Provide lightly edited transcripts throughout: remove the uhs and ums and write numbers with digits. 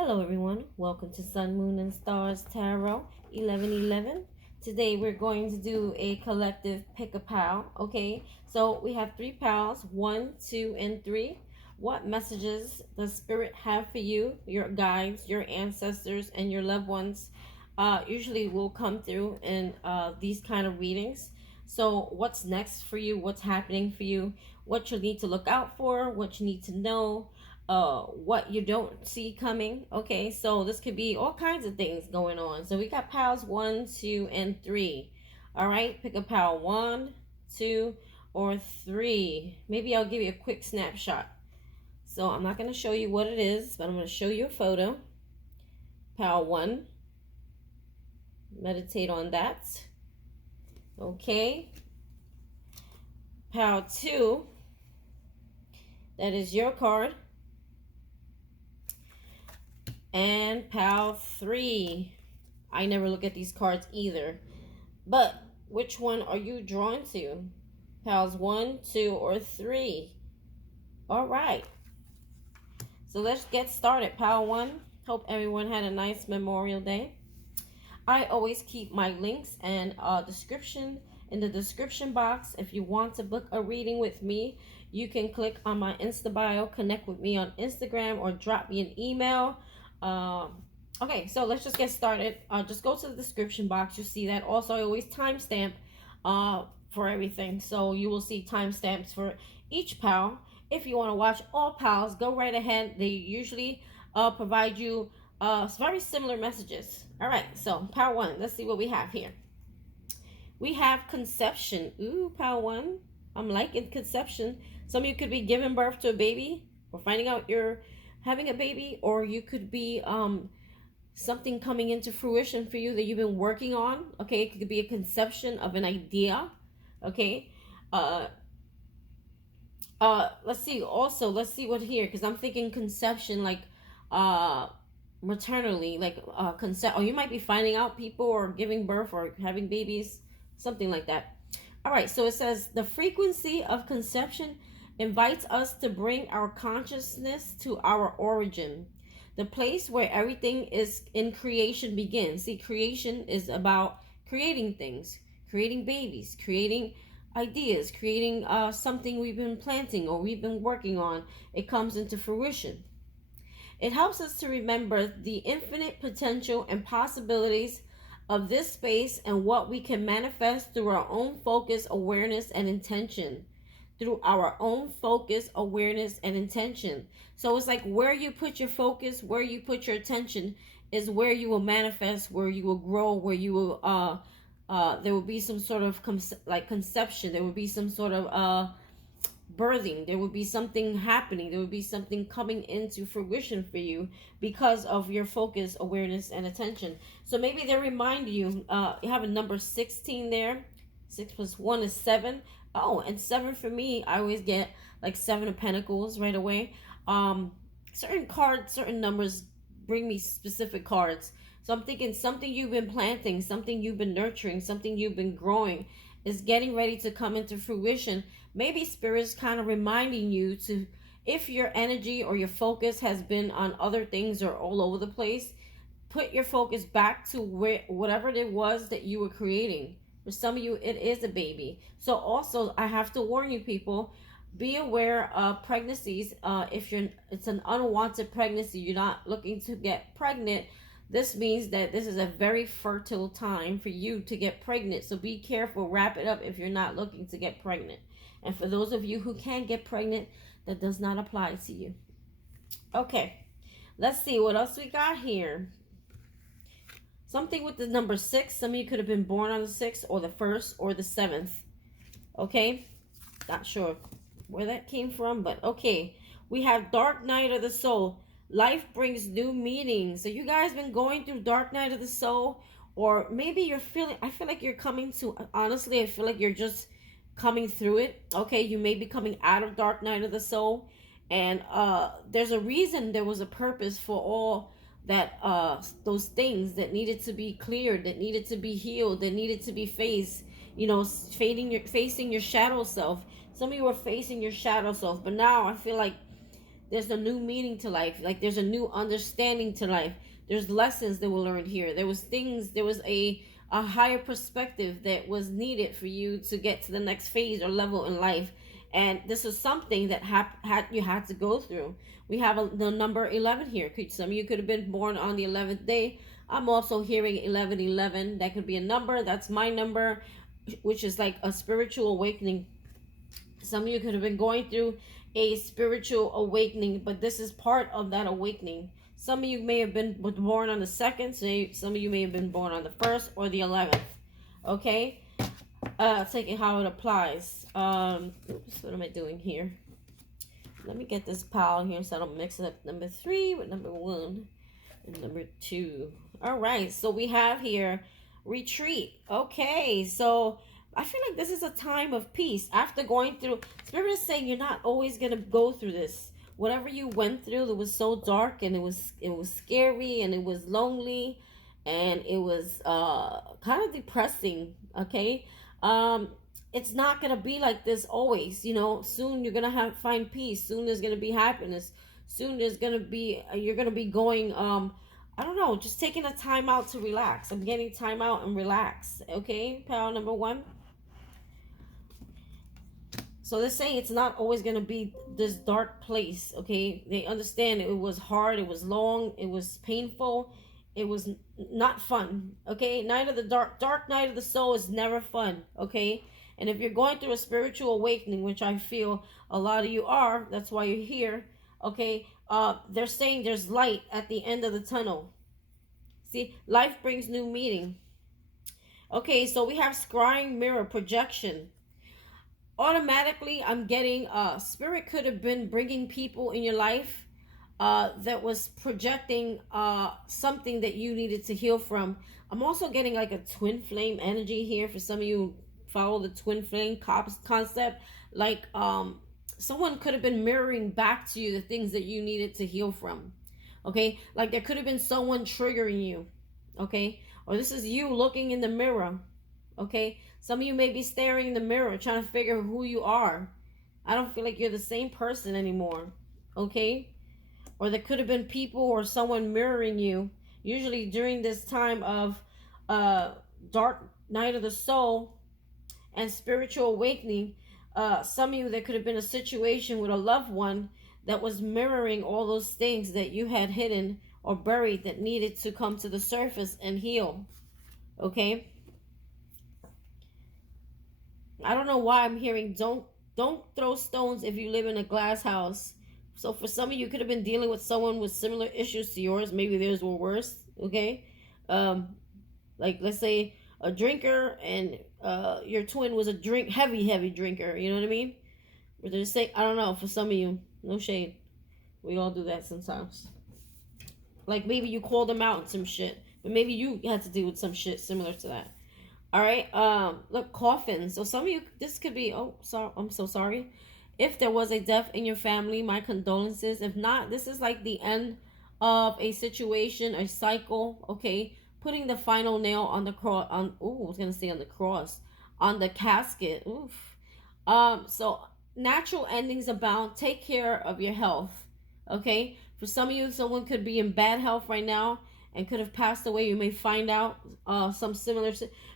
Hello everyone, welcome to Sun, Moon, and Stars Tarot 1111. Today we're going to do a collective pick-a-pal, okay? So we have 3 pals, 1, 2, and 3. What messages does Spirit have for you, your guides, your ancestors, and your loved ones usually will come through in these kind of readings. So what's next for you, what's happening for you, what you need to look out for, what you need to know, what you don't see coming. Okay, so this could be all kinds of things going on. So we got pals 1, 2, and 3. All right, pick a pal 1, 2, or 3. Maybe I'll give you a quick snapshot. So I'm not going to show you what it is, but I'm going to show you a photo. Pal 1. Meditate on that. Okay. Pal 2. That is your card. And pal 3. I never look at these cards either. But which one are you drawn to? Pals 1, 2, or 3? All right. So let's get started. Pal 1. Hope everyone had a nice Memorial Day. I always keep my links and description in the description box. If you want to book a reading with me, you can click on my Insta bio, connect with me on Instagram, or drop me an email. Okay, so let's just get started. Just go to the description box. You see that. Also, I always timestamp for everything, so you will see timestamps for each pal. If you want to watch all pals, go right ahead. They usually provide you very similar messages. All right, so pal 1, let's see what we have here. We have conception. Ooh, pal 1, I'm liking conception. Some of you could be giving birth to a baby or finding out you're having a baby, or you could be something coming into fruition for you that you've been working on. Okay, it could be a conception of an idea. Okay, let's see. Also, let's see what here, because I'm thinking conception like maternally, like or you might be finding out people or giving birth or having babies, something like that. All right, so it says the frequency of conception invites us to bring our consciousness to our origin, the place where everything is in creation begins. See, creation is about creating things, creating babies, creating ideas, creating something we've been planting or we've been working on. It comes into fruition. It helps us to remember the infinite potential and possibilities of this space and what we can manifest through our own focus, awareness, and intention. Through our own focus, awareness, and intention. So it's like where you put your focus, where you put your attention is where you will manifest, where you will grow, where you will, there will be some sort of conception. There will be some sort of birthing. There will be something happening. There will be something coming into fruition for you because of your focus, awareness, and attention. So maybe they remind you, you have a number 16 there. 6 plus 1 is 7. Oh, and 7 for me, I always get like 7 of Pentacles right away. Certain cards, certain numbers bring me specific cards. So I'm thinking something you've been planting, something you've been nurturing, something you've been growing is getting ready to come into fruition. Maybe Spirit's kind of reminding you to, if your energy or your focus has been on other things or all over the place, put your focus back to whatever it was that you were creating. For some of you, it is a baby. So also, I have to warn you people, be aware of pregnancies. If it's an unwanted pregnancy, you're not looking to get pregnant, this means that this is a very fertile time for you to get pregnant. So be careful, wrap it up if you're not looking to get pregnant. And for those of you who can get pregnant, that does not apply to you. Okay, let's see what else we got here. Something with the number 6. Some of you could have been born on the 6th or the 1st or the 7th. Okay? Not sure where that came from, but okay. We have Dark Night of the Soul. Life brings new meanings. So you guys been going through Dark Night of the Soul, or maybe you're feeling, I feel like you're coming to, honestly, I feel like you're just coming through it. Okay? You may be coming out of Dark Night of the Soul, and there's a reason, there was a purpose for all that those things that needed to be cleared, that needed to be healed, that needed to be faced, you know, facing your shadow self. Some of you are facing your shadow self, but now I feel like there's a new meaning to life. Like there's a new understanding to life. There's lessons that we'll learn here. There was a higher perspective that was needed for you to get to the next phase or level in life. And this is something that you had to go through. We have the number 11 here. Some of you could have been born on the 11th day. I'm also hearing 1111. That could be a number. That's my number, which is like a spiritual awakening. Some of you could have been going through a spiritual awakening, but this is part of that awakening. Some of you may have been born on the 2nd. So some of you may have been born on the 1st or the 11th. Okay? Taking how it applies. Oops, what am I doing here? Let me get this pile here so I don't mix up number 3 with number 1 and number 2. All right, so we have here retreat. Okay, so I feel like this is a time of peace. After going through, Spirit is saying you're not always going to go through this. Whatever you went through that was so dark, and it was scary, and it was lonely, and it was kind of depressing, okay? It's not going to be like this always, you know. Soon you're going to find peace. Soon there's going to be happiness. Soon there's going to be, you're going to be going, I don't know, just taking a time out to relax. I'm getting time out and relax, okay? Pile number 1. So they're saying it's not always going to be this dark place, okay? They understand it was hard, it was long, it was painful, it was not fun, okay? Dark night of the soul is never fun, okay? And if you're going through a spiritual awakening, which I feel a lot of you are, that's why you're here, okay? They're saying there's light at the end of the tunnel. See, life brings new meaning. Okay, so we have scrying mirror projection. Automatically, I'm getting Spirit could have been bringing people in your life that was projecting something that you needed to heal from. I'm also getting like a twin flame energy here. For some of you follow the twin flame concept, like someone could have been mirroring back to you the things that you needed to heal from. Okay, like there could have been someone triggering you. Okay, or this is you looking in the mirror. Okay, some of you may be staring in the mirror trying to figure who you are. I don't feel like you're the same person anymore. Okay, or there could have been people or someone mirroring you. Usually during this time of dark night of the soul and spiritual awakening, some of you, there could have been a situation with a loved one that was mirroring all those things that you had hidden or buried that needed to come to the surface and heal. Okay, I don't know why I'm hearing don't throw stones if you live in a glass house. So for some of you, could have been dealing with someone with similar issues to yours. Maybe theirs were worse. Okay, like let's say a drinker and your twin was a heavy drinker. You know what I mean? But they're saying, I don't know, for some of you, no shade, we all do that sometimes. Like maybe you called them out on some shit, but maybe you had to deal with some shit similar to that. All right, look, coffin. So some of you, this could be, oh, sorry, I'm so sorry. If there was a death in your family, my condolences. If not, this is like the end of a situation, a cycle, okay? Putting the final nail on the cross, I was going to say on the cross, on the casket, oof. So natural endings abound. Take care of your health, okay? For some of you, someone could be in bad health right now and could have passed away. You may find out some similar,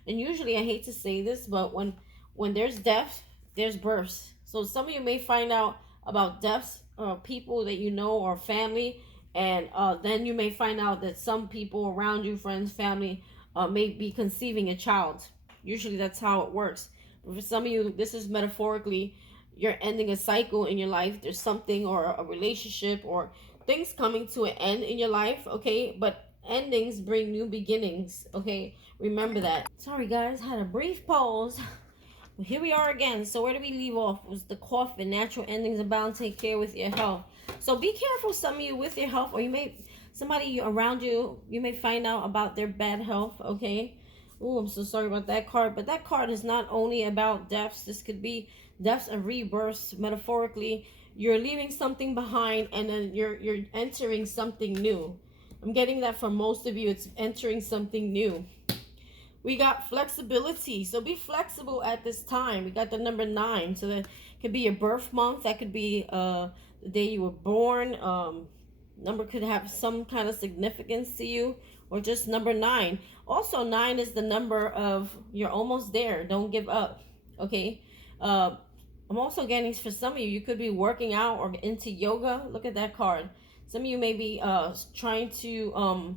and usually I hate to say this, but when there's death, there's births. So some of you may find out about deaths of people that you know or family, and then you may find out that some people around you, friends, family, may be conceiving a child. Usually that's how it works. But for some of you, this is metaphorically, you're ending a cycle in your life. There's something or a relationship or things coming to an end in your life, okay? But endings bring new beginnings, okay? Remember that. Sorry guys, had a brief pause. But here we are again. So where did we leave off? It was the coffin. Natural endings abound. Take care with your health. So be careful, some of you, with your health, or you may, somebody around you, you may find out about their bad health, okay? Oh, I'm so sorry about that card. But that card is not only about deaths. This could be deaths and rebirths, metaphorically. You're leaving something behind, and then you're entering something new. I'm getting that for most of you. It's entering something new. We got flexibility. So be flexible at this time. We got the number 9. So that could be your birth month. That could be the the day you were born. Number could have some kind of significance to you, or just number 9. Also, 9 is the number of you're almost there. Don't give up. Okay. I'm also getting, for some of you, you could be working out or into yoga. Look at that card. Some of you may be trying to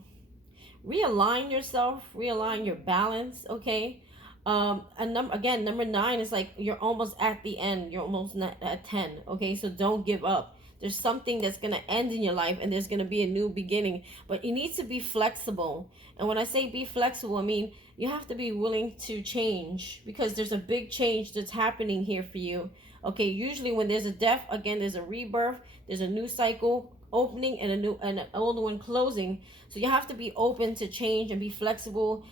realign yourself, realign your balance. Okay. And number 9 is like you're almost at the end. You're almost not at 10. Okay, so don't give up. There's something that's going to end in your life, and there's going to be a new beginning. But you need to be flexible. And when I say be flexible, I mean you have to be willing to change, because there's a big change that's happening here for you. Okay, usually when there's a death, again, there's a rebirth, there's a new cycle opening and an old one closing. So you have to be open to change and be flexible.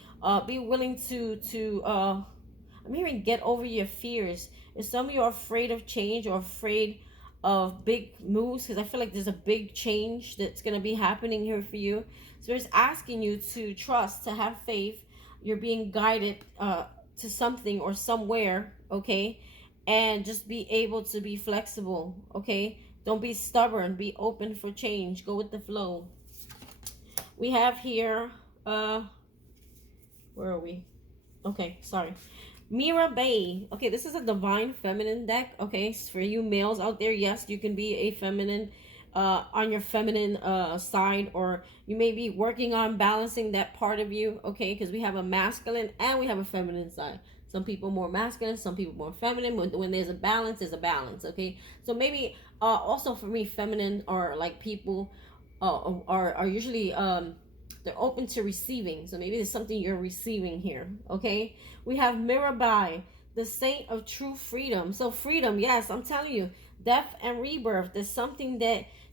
Be willing to I'm hearing get over your fears. If some of you are afraid of change or afraid of big moves, because I feel like there's a big change that's going to be happening here for you. So it's asking you to trust, to have faith. You're being guided to something or somewhere, okay? And just be able to be flexible, okay? Don't be stubborn. Be open for change. Go with the flow. We have here, where are we? Okay, sorry. Mira Bay. Okay, this is a divine feminine deck. Okay, for you males out there, yes, you can be a feminine on your feminine side, or you may be working on balancing that part of you. Okay, because we have a masculine and we have a feminine side. Some people more masculine, some people more feminine. When there's a balance, there's a balance. Okay, so maybe also for me, feminine are like people are usually they're open to receiving. So maybe there's something you're receiving here. Okay, we have Mirabai, the saint of true freedom. So freedom, yes, I'm telling you, death and rebirth. There's something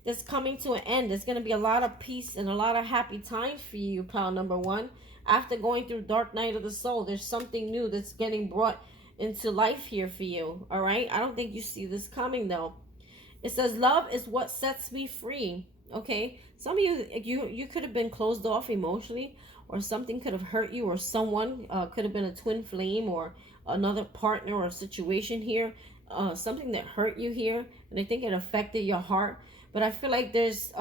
that's coming to an end. There's going to be a lot of peace and a lot of happy times for you, pal number 1. After going through dark night of the soul, there's something new that's getting brought into life here for you. All right, I don't think you see this coming though. It says love is what sets me free. Okay, some of you could have been closed off emotionally, or something could have hurt you, or someone could have been a twin flame, or another partner or situation here, something that hurt you here, and I think it affected your heart. But I feel like there's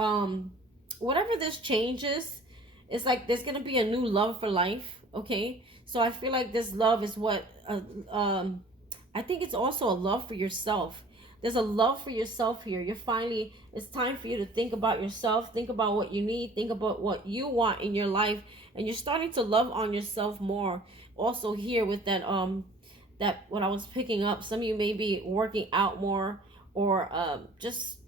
whatever this changes, it's like there's gonna be a new love for life. Okay, so I feel like this love is what I think it's also a love for yourself. There's a love for yourself here. It's time for you to think about yourself, think about what you need, think about what you want in your life, and you're starting to love on yourself more. Also here with that what I was picking up, some of you may be working out more, or just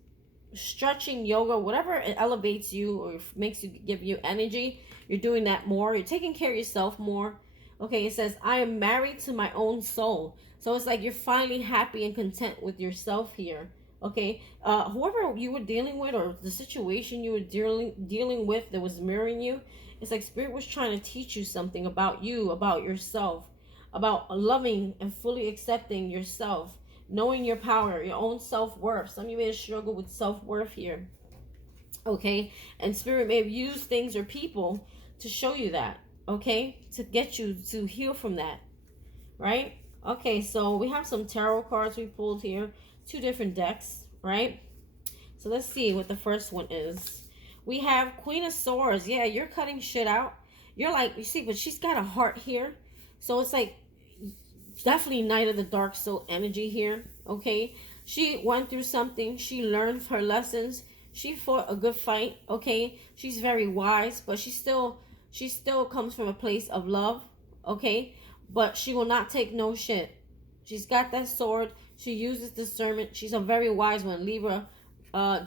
stretching, yoga, whatever it elevates you or makes you give you energy. You're doing that more. You're taking care of yourself more. Okay, it says, I am married to my own soul. So it's like you're finally happy and content with yourself here. Okay, whoever you were dealing with, or the situation you were dealing with that was mirroring you, it's like Spirit was trying to teach you something about you, about yourself, about loving and fully accepting yourself, knowing your power, your own self-worth. Some of you may struggle with self-worth here. Okay, and Spirit may have used things or people to show you that. Okay, to get you to heal from that, right? Okay, so we have some tarot cards we pulled here, 2 different decks, right? So let's see what the first one is. We have Queen of Swords. Yeah, you're cutting shit out. You're like, you see, but she's got a heart here. So it's like definitely Knight of the Dark Soul energy here, okay? She went through something. She learned her lessons. She fought a good fight, okay? She's very wise, but she still comes from a place of love, okay? But she will not take no shit. She's got that sword. She uses discernment. She's a very wise one. Libra,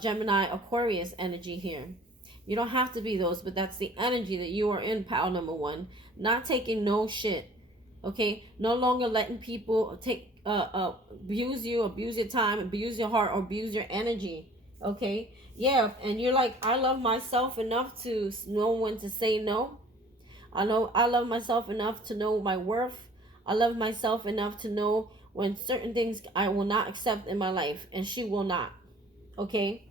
Gemini, Aquarius energy here. You don't have to be those, but that's the energy that you are in, pal number 1. Not taking no shit, okay? No longer letting people abuse you, abuse your time, abuse your heart, or abuse your energy, okay? Yeah, and you're like, I love myself enough to know when to say no. I love myself enough to know my worth. I love myself enough to know when certain things I will not accept in my life, and she will not. Okay?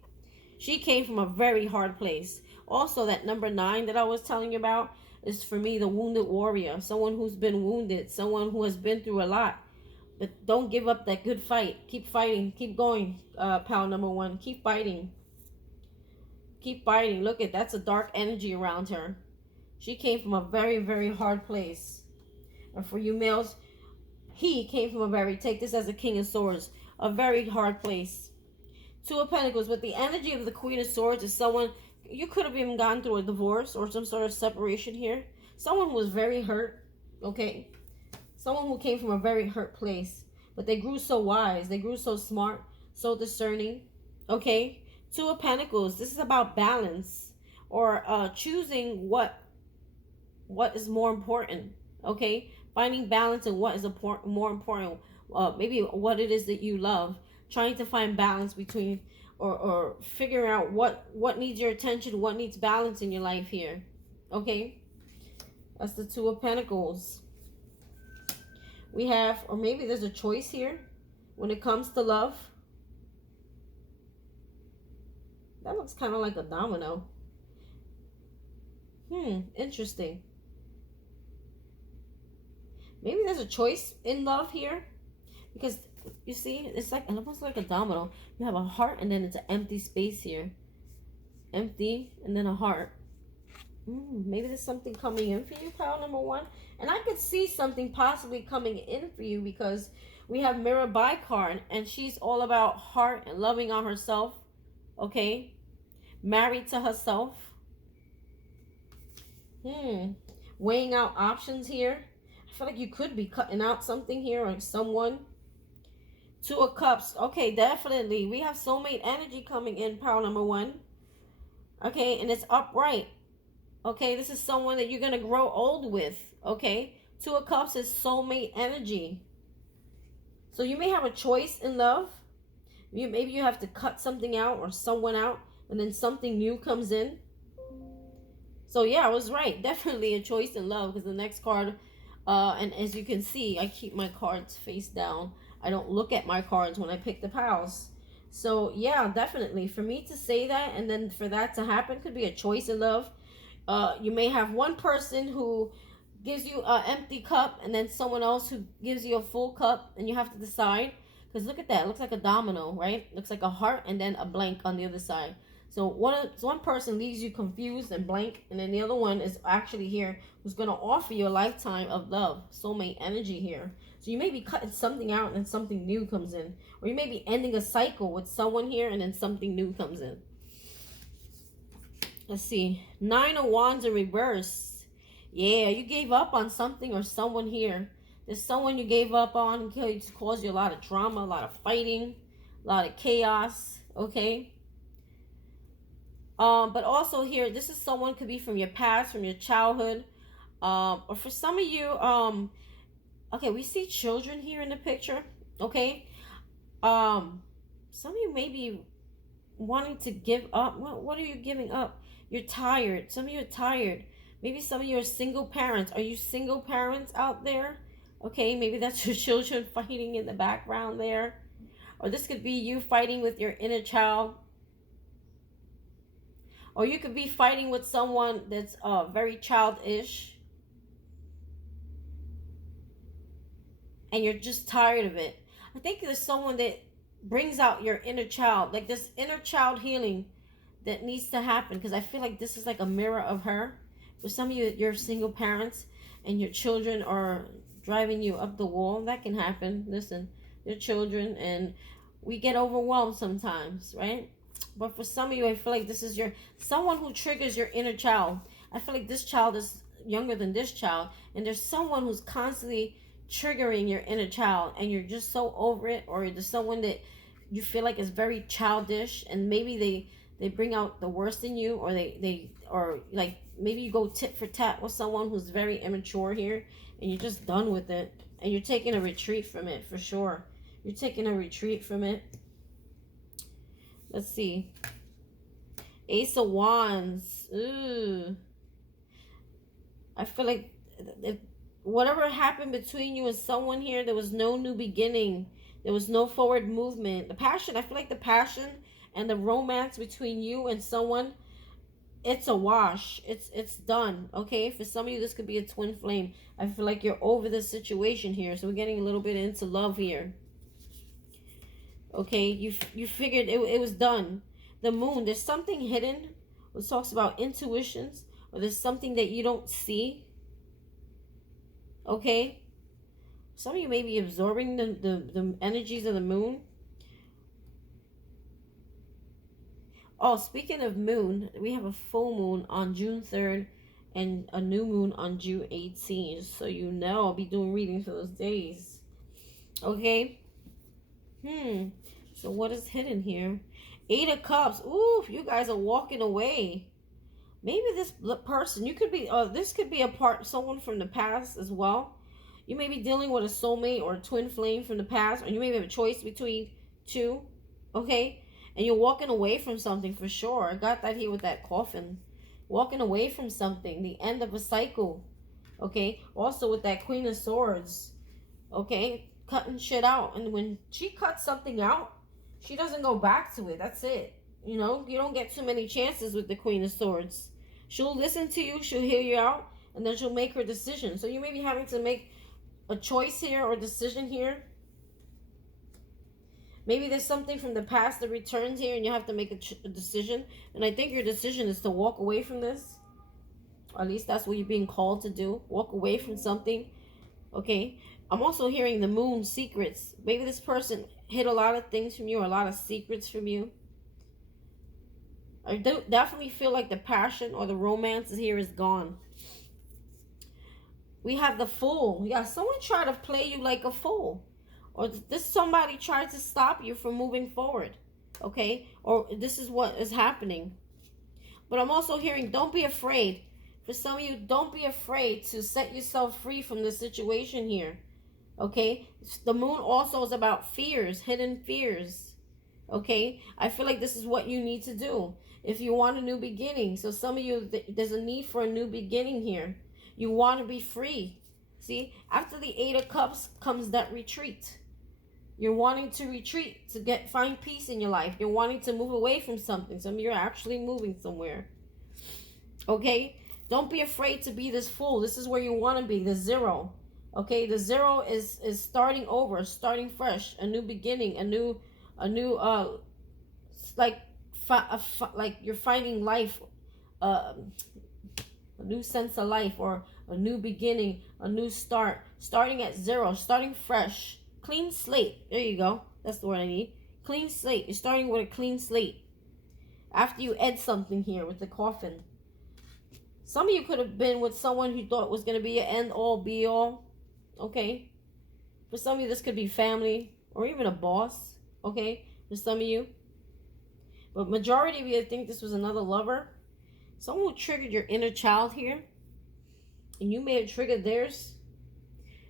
She came from a very hard place. Also, that number 9 that I was telling you about is for me the wounded warrior, someone who's been wounded, someone who has been through a lot. But don't give up that good fight. Keep fighting. Keep going, pal number one. Keep fighting. Keep fighting. Look at, that's a dark energy around her. She came from a very, very hard place. And for you males, he came from a very, take this as a King of Swords, a very hard place. Two of Pentacles, but the energy of the Queen of Swords is someone, you could have even gone through a divorce or some sort of separation here. Someone who was very hurt, okay? Someone who came from a very hurt place, but they grew so wise, they grew so smart, so discerning, okay? Two of Pentacles, this is about balance, or choosing what is more important, okay? Finding balance in what is more important, maybe what it is that you love. Trying to find balance between, or figuring out what needs your attention, what needs balance in your life here, okay? That's the Two of Pentacles. We have, or maybe there's a choice here when it comes to love. That looks kind of like a domino. Interesting. Maybe there's a choice in love here, because you see, it's like almost like a domino. You have a heart, and then it's an empty space here. Empty, and then a heart. Maybe there's something coming in for you, pile number one. And I could see something possibly coming in for you, because we have Mirabai card, and she's all about heart and loving on herself. Okay? Married to herself. Weighing out options here. I feel like you could be cutting out something here, or someone. Two of Cups. Okay, definitely. We have soulmate energy coming in, pile number one. Okay, and it's upright. Okay, this is someone that you're going to grow old with. Okay, Two of Cups is soulmate energy. So you may have a choice in love. Maybe you have to cut something out or someone out, and then something new comes in. So yeah, I was right. Definitely a choice in love, because the next card, and as you can see, I keep my cards face down. I don't look at my cards when I pick the piles. So yeah, definitely. For me to say that, and then for that to happen, could be a choice in love. You may have one person who gives you an empty cup, and then someone else who gives you a full cup, and you have to decide. Because look at that. It looks like a domino, right? It looks like a heart and then a blank on the other side. So one person leaves you confused and blank, and then the other one is actually here who's going to offer you a lifetime of love, soulmate energy here. So you may be cutting something out and something new comes in. Or you may be ending a cycle with someone here, and then something new comes in. Let's see. Nine of Wands in reverse. Yeah, you gave up on something or someone here. There's someone you gave up on. It's caused you a lot of drama, a lot of fighting, a lot of chaos. Okay. But also here, this is someone, could be from your past, from your childhood. Or for some of you, okay, we see children here in the picture. Okay. Some of you may be wanting to give up. What are you giving up? You're tired. Some of you are tired. Maybe some of you are single parents. Are you single parents out there? Okay, maybe that's your children fighting in the background there. Or this could be you fighting with your inner child. Or you could be fighting with someone that's very childish. And you're just tired of it. I think there's someone that brings out your inner child. Like this inner child healing that needs to happen. Because I feel like this is like a mirror of her. For some of you, you're single parents and your children are driving you up the wall. That can happen. Listen, your children, and we get overwhelmed sometimes, right? But for some of you, I feel like this is someone who triggers your inner child. I feel like this child is younger than this child, and there's someone who's constantly triggering your inner child, and you're just so over it. Or there's someone that you feel like is very childish, and maybe they bring out the worst in you, or like maybe you go tit for tat with someone who's very immature here, and you're just done with it, and you're taking a retreat from it for sure. You're taking a retreat from it. Let's see. Ace of Wands. Ooh. I feel like if whatever happened between you and someone here, there was no new beginning. There was no forward movement. The passion, I feel like the passion and the romance between you and someone, it's a wash. It's done. Okay, for some of you this could be a twin flame. I feel like you're over this situation here, so we're getting a little bit into love here. Okay, you figured it was done. The moon, there's something hidden. It talks about intuitions, or there's something that you don't see. Okay, some of you may be absorbing the energies of the moon. Oh, speaking of moon, we have a full moon on June 3rd and a new moon on June 18th. So you know I'll be doing readings for those days. Okay? So what is hidden here? 8 of Cups. Ooh, you guys are walking away. Maybe this person, you could be, this could be someone from the past as well. You may be dealing with a soulmate or a twin flame from the past, or you may have a choice between two. Okay? And you're walking away from something for sure. I got that here with that coffin. Walking away from something. The end of a cycle. Okay? Also with that Queen of Swords. Okay? Cutting shit out. And when she cuts something out, she doesn't go back to it. That's it. You know? You don't get too many chances with the Queen of Swords. She'll listen to you. She'll hear you out. And then she'll make her decision. So you may be having to make a choice here or decision here. Maybe there's something from the past that returns here and you have to make a decision. And I think your decision is to walk away from this. Or at least that's what you're being called to do. Walk away from something. Okay. I'm also hearing the moon secrets. Maybe this person hid a lot of things from you or a lot of secrets from you. I definitely feel like the passion or the romance here is gone. We have the Fool. Yeah, someone tried to play you like a fool. Or this somebody tried to stop you from moving forward. Okay? Or this is what is happening. But I'm also hearing, don't be afraid. For some of you, don't be afraid to set yourself free from this situation here. Okay? The moon also is about fears, hidden fears. Okay? I feel like this is what you need to do. If you want a new beginning. So some of you, there's a need for a new beginning here. You want to be free. See? After the 8 of Cups comes that retreat. You're wanting to retreat to find peace in your life. You're wanting to move away from something. Some of you are actually moving somewhere. Okay? Don't be afraid to be this Fool. This is where you want to be. The 0. Okay? The 0 is starting over, starting fresh, a new beginning, a new like you're finding life, a new sense of life, or a new beginning, a new start, starting at 0, starting fresh. Clean slate. There you go. That's the word I need. Clean slate. You're starting with a clean slate. After you add something here with the coffin. Some of you could have been with someone who thought was going to be your end all be all. Okay. For some of you, this could be family or even a boss. Okay. For some of you. But majority of you, I think this was another lover. Someone who triggered your inner child here. And you may have triggered theirs.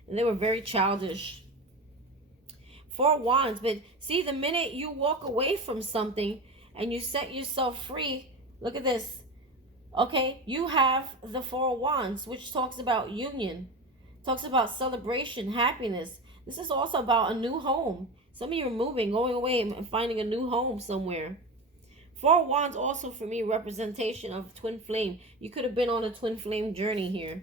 And they were very childish. 4 Wands, but see, the minute you walk away from something and you set yourself free, look at this. Okay, you have the 4 Wands, which talks about union, talks about celebration, happiness. This is also about a new home. Some of you are moving, going away and finding a new home somewhere. 4 Wands also for me representation of twin flame. You could have been on a twin flame journey here.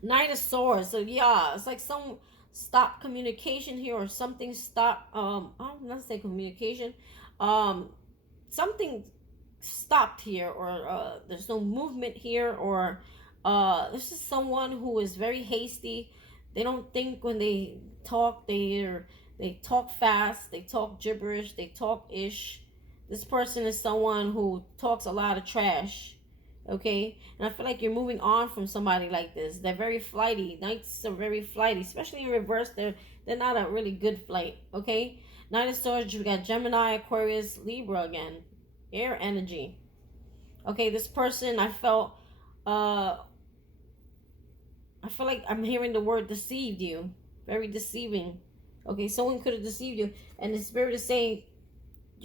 Knight of Swords. So yeah, it's like some stop communication here, or something stop. I'm not saying communication. Something stopped here, or there's no movement here, or this is someone who is very hasty. They don't think when they talk. They talk fast. They talk gibberish. They talk ish. This person is someone who talks a lot of trash. Okay, and I feel like you're moving on from somebody like this. They're very flighty. Knights are very flighty, especially in reverse. They're not a really good flight. Okay, Knight of Swords. We got Gemini, Aquarius, Libra again. Air energy. Okay, this person, I feel like I'm hearing the word deceived you. Very deceiving. Okay, someone could have deceived you, and the spirit is saying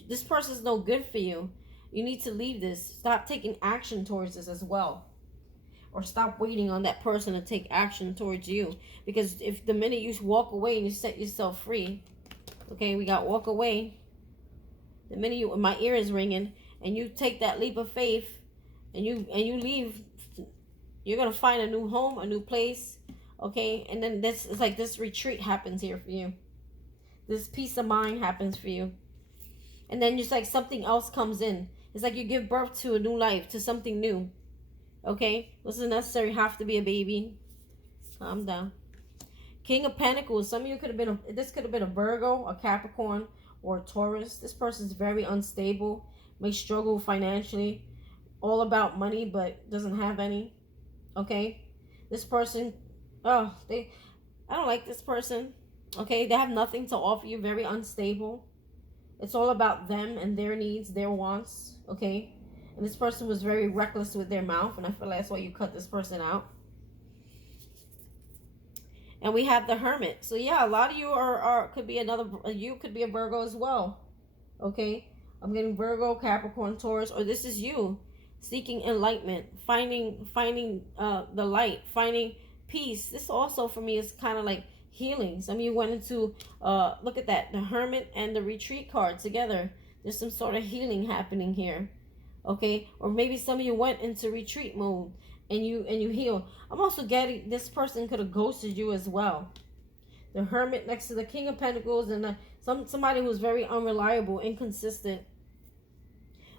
this person's no good for you. You need to leave this. Stop taking action towards this as well. Or stop waiting on that person to take action towards you. Because if the minute you walk away and you set yourself free. Okay, we got walk away. The minute my ear is ringing and you take that leap of faith. and you leave. You're gonna find a new home, a new place, okay? And then this is like this retreat happens here for you. This peace of mind happens for you. And then just like something else comes in. It's like you give birth to a new life, to something new. Okay? This doesn't necessarily have to be a baby. Calm down. King of Pentacles. Some of you could have been, this could have been a Virgo, a Capricorn, or a Taurus. This person's very unstable, may struggle financially, all about money, but doesn't have any. Okay? This person, I don't like this person. Okay? They have nothing to offer you, very unstable. It's all about them and their needs, their wants. Okay? And this person was very reckless with their mouth, and I feel like that's why you cut this person out. And we have the Hermit. So yeah, a lot of you could be could be a Virgo as well. Okay? I'm getting Virgo, Capricorn, Taurus, or this is you seeking enlightenment, finding the light, finding peace. This also for me is kind of like healing. Some of you went into look at that, the Hermit and the Retreat card together. There's some sort of healing happening here. Okay? Or maybe some of you went into retreat mode and you heal. I'm also getting this person could have ghosted you as well. The Hermit next to the King of Pentacles, and somebody who's very unreliable, inconsistent.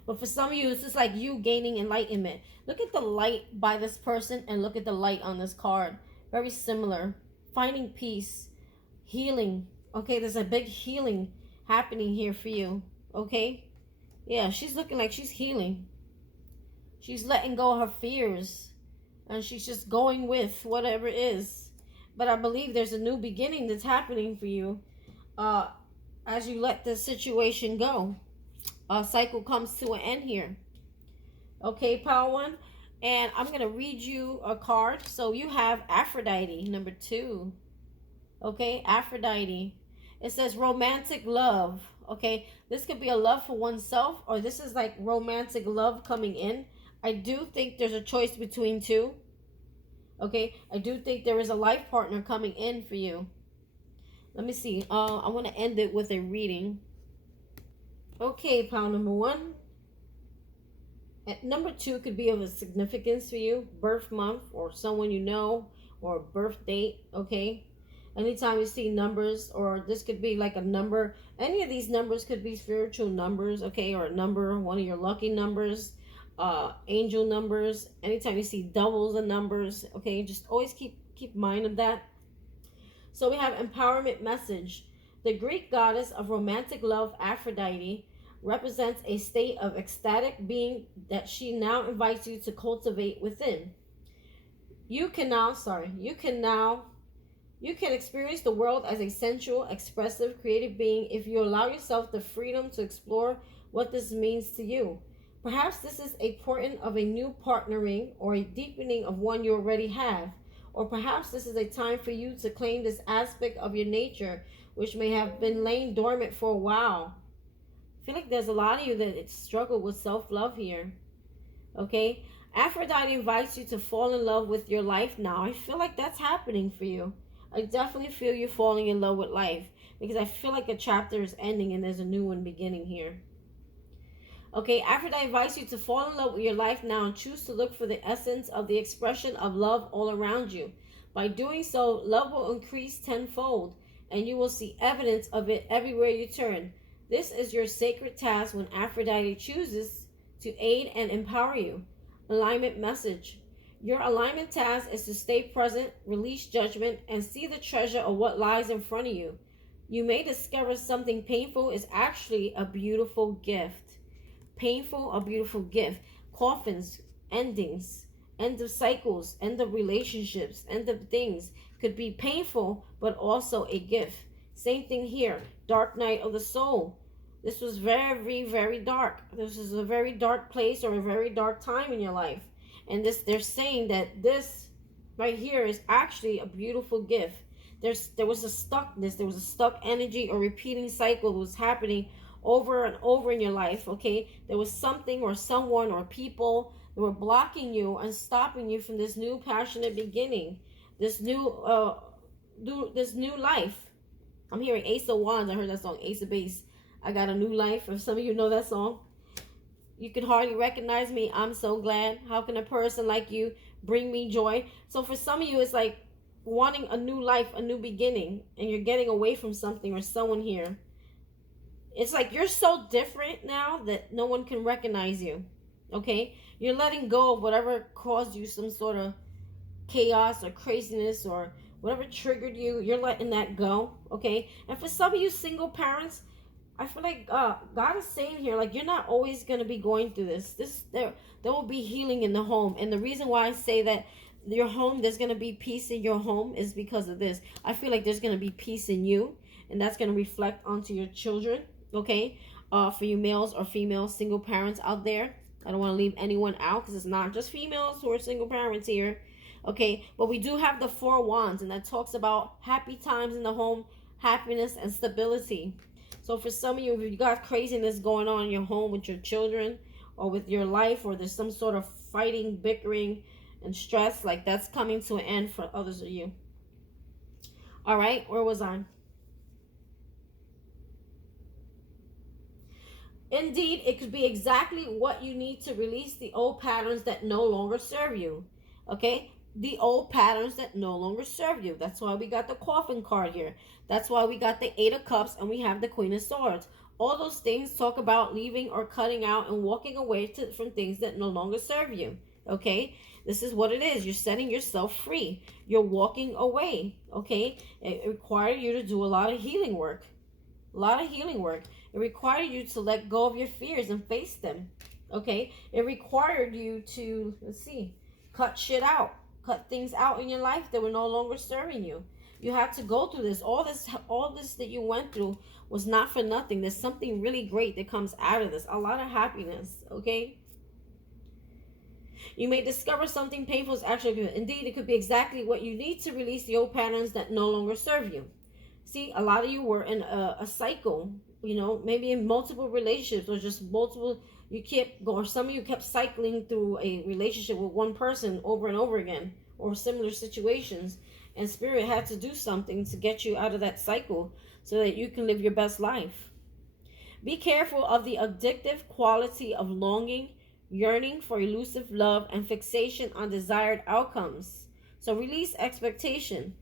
But for some of you, it's just like you gaining enlightenment. Look at the light by this person and look at the light on this card. Very similar. Finding peace, healing. Okay, there's a big healing happening here for you. Okay? Yeah, she's looking like she's healing. She's letting go of her fears. And she's just going with whatever it is. But I believe there's a new beginning that's happening for you as you let this situation go. A cycle comes to an end here. Okay, Power One. And I'm going to read you a card. So you have Aphrodite, number 2. Okay, Aphrodite. It says romantic love. Okay, this could be a love for oneself, or this is like romantic love coming in. I do think there's a choice between two. Okay, I do think there is a life partner coming in for you. Let me see. I want to end it with a reading. Okay, pile number 1. At number 2 could be of a significance for you. Birth month, or someone you know, or birth date. Okay. Anytime you see numbers, or this could be like a number. Any of these numbers could be spiritual numbers. Okay, or a number, one of your lucky numbers. Angel numbers. Anytime you see doubles of numbers, okay, just always keep mind of that. So we have empowerment message. The Greek goddess of romantic love, Aphrodite, represents a state of ecstatic being that she now invites you to cultivate within. You can experience the world as a sensual, expressive, creative being if you allow yourself the freedom to explore what this means to you. Perhaps this is a portent of a new partnering or a deepening of one you already have. Or perhaps this is a time for you to claim this aspect of your nature, which may have been laying dormant for a while. I feel like there's a lot of you that struggle with self-love here. Okay? Aphrodite invites you to fall in love with your life now. I feel like that's happening for you. I definitely feel you falling in love with life, because I feel like a chapter is ending and there's a new one beginning here. Okay, Aphrodite invites you to fall in love with your life now and choose to look for the essence of the expression of love all around you. By doing so, love will increase tenfold, and you will see evidence of it everywhere you turn. This is your sacred task when Aphrodite chooses to aid and empower you. Alignment message. Your alignment task is to stay present, release judgment, and see the treasure of what lies in front of you. You may discover something painful is actually a beautiful gift. Painful, a beautiful gift. Coffins, endings, end of cycles, end of relationships, end of things could be painful, but also a gift. Same thing here. Dark night of the soul. This was very, very dark. This is a very dark place or a very dark time in your life. And they're saying that this right here is actually a beautiful gift. There was a stuckness, there was a stuck energy or repeating cycle that was happening over and over in your life, okay? There was something or someone or people that were blocking you and stopping you from this new passionate beginning, this new life. I'm hearing Ace of Wands. I heard that song, Ace of Base. I got a new life. If some of you know that song, You can hardly recognize me. I'm so glad. How can a person like you bring me joy? So for some of you, it's like wanting a new life, a new beginning, and you're getting away from something or someone here. It's like you're so different now that no one can recognize you. Okay? You're letting go of whatever caused you some sort of chaos or craziness or whatever triggered you. You're letting that go. Okay? And for some of you single parents, I feel like God is saying here, like, you're not always going to be going through this. There will be healing in the home. And the reason why I say that your home, there's going to be peace in your home is because of this. I feel like there's going to be peace in you, and that's going to reflect onto your children, okay? For you males or female single parents out there. I don't want to leave anyone out because it's not just females who are single parents here, okay? But we do have the 4 wands, and that talks about happy times in the home, happiness and stability. So for some of you, if you got craziness going on in your home with your children or with your life, or there's some sort of fighting, bickering, and stress, like that's coming to an end for others of you. All right, where was I? Indeed, it could be exactly what you need to release the old patterns that no longer serve you. Okay? The old patterns that no longer serve you. That's why we got the coffin card here. That's why we got the 8 of Cups and we have the Queen of Swords. All those things talk about leaving or cutting out and walking away from things that no longer serve you. Okay? This is what it is. You're setting yourself free. You're walking away. Okay? It requires you to do a lot of healing work. A lot of healing work. It required you to let go of your fears and face them. Okay? It required you to, let's see, cut shit out. Cut things out in your life that were no longer serving you. You had to go through this. All this that you went through was not for nothing. There's something really great that comes out of this. A lot of happiness, okay? You may discover something painful is actually good. Indeed, it could be exactly what you need to release the old patterns that no longer serve you. See, a lot of you were in a cycle, you know, maybe in multiple relationships or just multiple. You kept going, or some of you kept cycling through a relationship with one person over and over again, or similar situations, and Spirit had to do something to get you out of that cycle so that you can live your best life. Be careful of the addictive quality of longing, yearning for elusive love, and fixation on desired outcomes. So release expectation.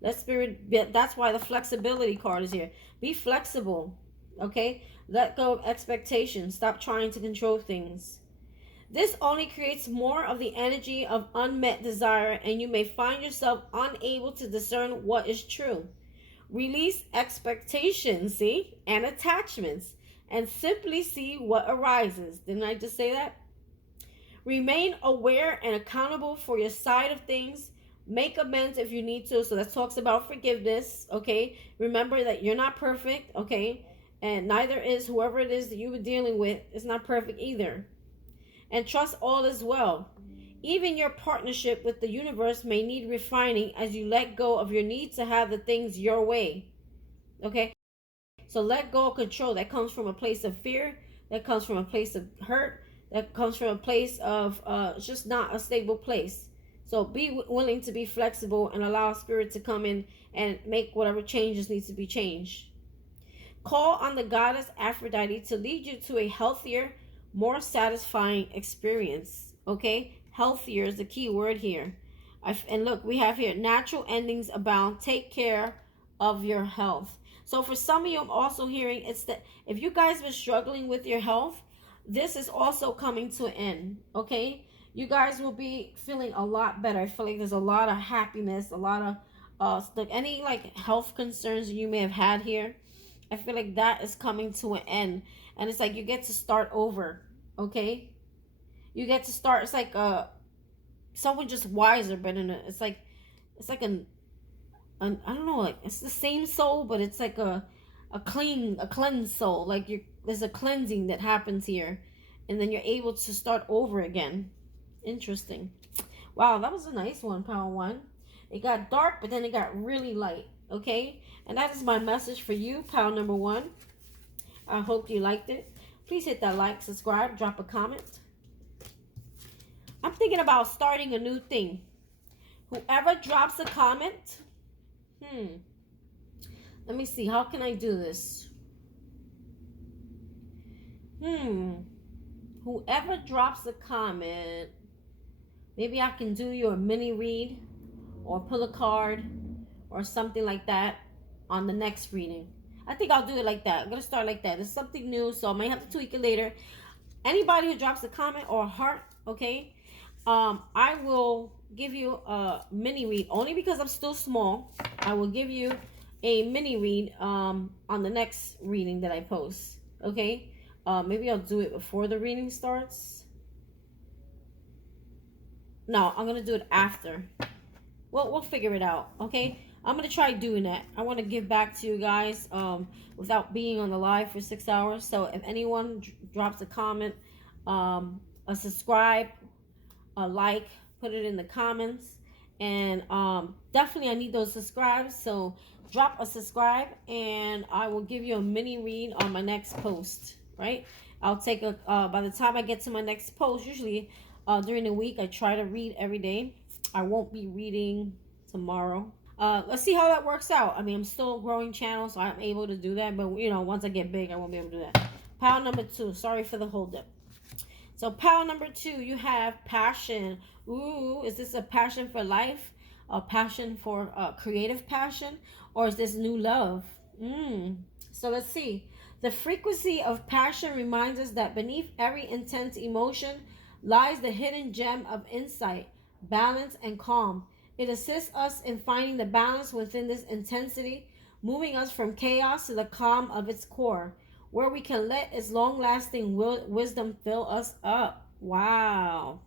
Let Spirit, that's why the flexibility card is here. Be flexible, okay? Let go of expectations. Stop trying to control things. This only creates more of the energy of unmet desire, and you may find yourself unable to discern what is true. Release expectations, see, and attachments, and simply see what arises. Didn't I just say that? Remain aware and accountable for your side of things. Make amends if you need to. So that talks about forgiveness, okay? Remember that you're not perfect, okay? And neither is whoever it is that you were dealing with. It's not perfect either. And trust all is well. Even your partnership with the universe may need refining as you let go of your need to have the things your way. Okay? So let go of control. That comes from a place of fear. That comes from a place of hurt. That comes from a place of just not a stable place. So be willing to be flexible and allow Spirit to come in and make whatever changes needs to be changed. Call on the goddess Aphrodite to lead you to a healthier, more satisfying experience. Okay? Healthier is the key word here. And look, we have here, natural endings abound. Take care of your health. So for some of you, I'm also hearing it's that if you guys been struggling with your health, this is also coming to an end. Okay? You guys will be feeling a lot better. I feel like there's a lot of happiness, a lot of any like health concerns you may have had here. I feel like that is coming to an end, and it's like you get to start over. Okay, you get to start. It's like someone just wiser, but it's like an I don't know, like it's the same soul, but it's like a cleansed soul. Like there's a cleansing that happens here, and then you're able to start over again. Interesting. Wow, that was a nice one, Power One. It got dark, but then it got really light. Okay, and that is my message for you, Power number 1. I hope you liked it. Please hit that like, subscribe, drop a comment. I'm thinking about starting a new thing. Whoever drops a comment, let me see, how can I do this? Whoever drops a comment, maybe I can do you a mini read or pull a card or something like that on the next reading. I think I'll do it like that. I'm gonna start like that. It's something new, so I might have to tweak it later. Anybody who drops a comment or a heart, okay, I will give you a mini read only because I'm still small. I will give you a mini read on the next reading that I post. Okay, maybe I'll do it before the reading starts. No, I'm gonna do it after. We'll figure it out. Okay, I'm gonna try doing that. I want to give back to you guys without being on the live for 6 hours. So if anyone drops a comment, a subscribe, a like, put it in the comments. And definitely I need those subscribes, so drop a subscribe and I will give you a mini read on my next post. Right, I'll take a by the time I get to my next post, usually during the week I try to read every day. I won't be reading tomorrow. Let's see how that works out. I mean, I'm still a growing channel, so I'm able to do that, but you know, once I get big I won't be able to do that. Pile number 2, sorry for the hold up. So pile number 2, you have passion. Ooh, is this a passion for life? A passion for creative passion? Or is this new love? So let's see. The frequency of passion reminds us that beneath every intense emotion lies the hidden gem of insight, balance, and calm. It assists us in finding the balance within this intensity, moving us from chaos to the calm of its core, where we can let its long-lasting wisdom fill us up. Wow.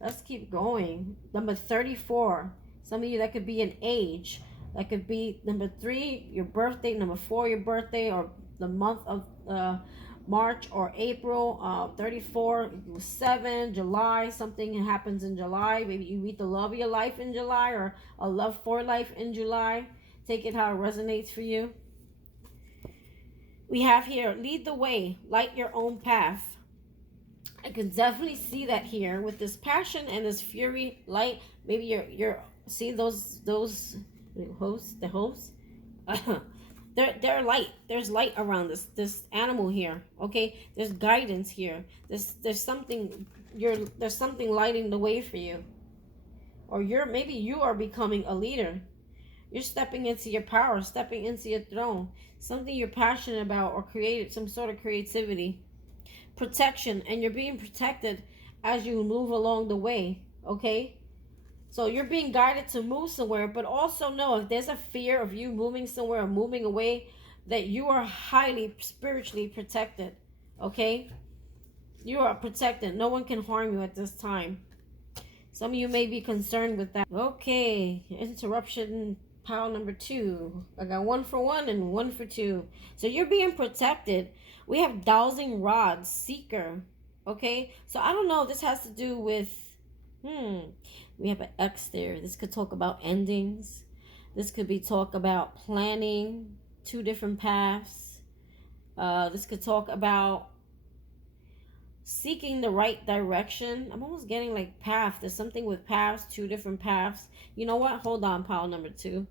Let's keep going. Number 34. Some of you, that could be an age. That could be number 3, your birthday. Number 4, your birthday, or the month of March or April. 34, 7, July. Something happens in July. Maybe you meet the love of your life in July, or a love for life in July. Take it how it resonates for you. We have here, lead the way, light your own path. I can definitely see that here with this passion and this fury, light. Maybe you're see those hosts, the hosts. They're light. There's light around this animal here. Okay, there's guidance here. There's something there's something lighting the way for you, or maybe you are becoming a leader. You're stepping into your power, stepping into your throne. Something you're passionate about, or created some sort of creativity. Protection, and you're being protected as you move along the way. Okay, so you're being guided to move somewhere, but also know if there's a fear of you moving somewhere or moving away, that you are highly spiritually protected. Okay, you are protected. No one can harm you at this time. Some of you may be concerned with that. Okay, interruption. Pile number 2. I got 1 for 1 and 1 for 2. So you're being protected. We have dowsing rods, seeker. Okay, so I don't know if this has to do with we have an X there. This could talk about endings. This could be talk about planning 2 different paths. This could talk about seeking the right direction. I'm almost getting like path. There's something with paths, 2 different paths. You know what? Hold on, pile number 2.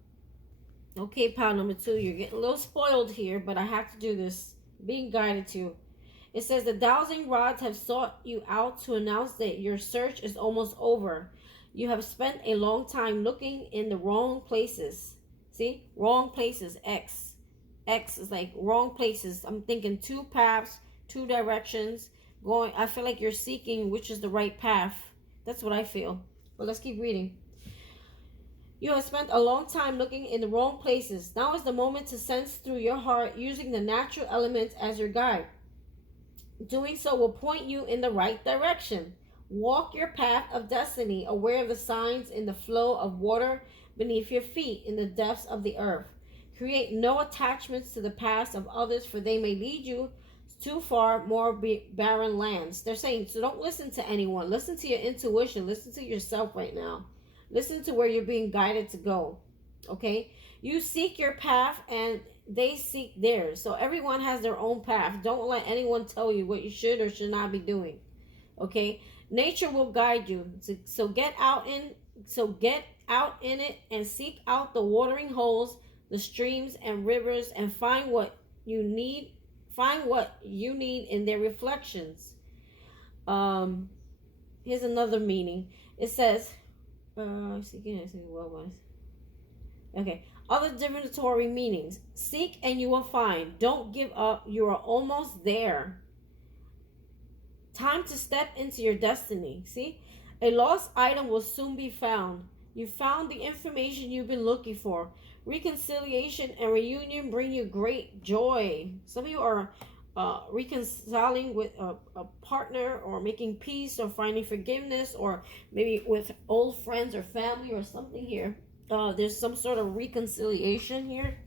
Okay, pile number 2, you're getting a little spoiled here, but I have to do this. Being guided to. It says the dowsing rods have sought you out to announce that your search is almost over. You have spent a long time looking in the wrong places. See? Wrong places. X. X is like wrong places. I'm thinking 2 paths, 2 directions. Going. I feel like you're seeking which is the right path. That's what I feel. But let's keep reading. You have spent a long time looking in the wrong places. Now is the moment to sense through your heart, using the natural elements as your guide. Doing so will point you in the right direction. Walk your path of destiny, aware of the signs in the flow of water beneath your feet in the depths of the earth. Create no attachments to the past of others, for they may lead you too far more barren lands. They're saying, so don't listen to anyone. Listen to your intuition. Listen to yourself right now. Listen to where you're being guided to go. Okay? You seek your path and they seek theirs. So everyone has their own path. Don't let anyone tell you what you should or should not be doing. Okay? Nature will guide you. So get out in it and seek out the watering holes, the streams and rivers, and find what you need in their reflections. Here's another meaning. It says, okay, other divinatory meanings. Seek and you will find. Don't give up. You are almost there. Time to step into your destiny. See? A lost item will soon be found. You found the information you've been looking for. Reconciliation and reunion bring you great joy. Some of you are reconciling with a partner, or making peace, or finding forgiveness, or maybe with old friends or family or something here. There's some sort of reconciliation here.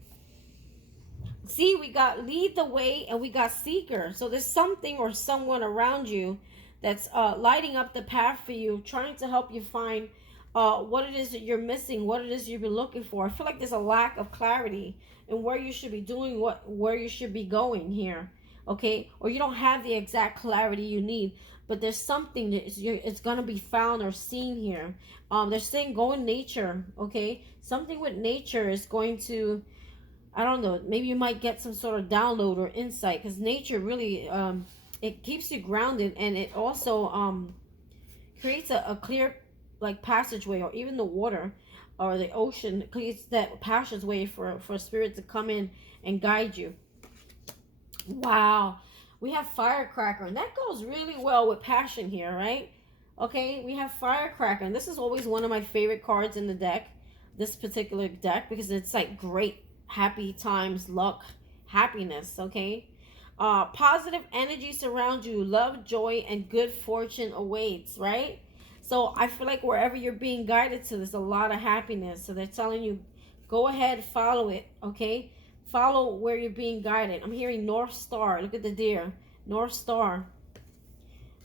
See, we got lead the way and we got seeker. So there's something or someone around you that's lighting up the path for you, trying to help you find what it is that you're missing, what it is you've been looking for. I feel like there's a lack of clarity in where you should be doing, where you should be going here. Okay, or you don't have the exact clarity you need, but there's something that it's going to be found or seen here. They're saying go in nature. Okay, something with nature is going to, I don't know, maybe you might get some sort of download or insight, because nature really it keeps you grounded, and it also creates a clear like passageway, or even the water or the ocean creates that passageway for spirit to come in and guide you. Wow, we have firecracker, and that goes really well with passion here, right? Okay, we have firecracker, and this is always one of my favorite cards in the deck, this particular deck, because it's like great happy times, luck, happiness. Okay, positive energy surrounds you, love, joy, and good fortune awaits, right? So I feel like wherever you're being guided to, there's a lot of happiness. So they're telling you, go ahead, follow it. Okay, follow where you're being guided. I'm hearing North Star. Look at the deer. North Star.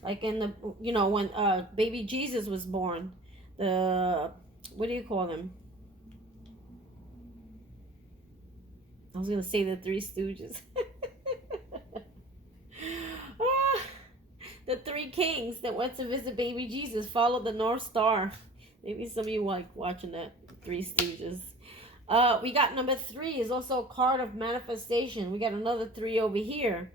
Like in the, you know, when baby Jesus was born. The, what do you call them? I was going to say the Three Stooges. The three kings that went to visit baby Jesus followed the North Star. Maybe some of you like watching that, Three Stooges. We got number 3 is also a card of manifestation. We got another 3 over here.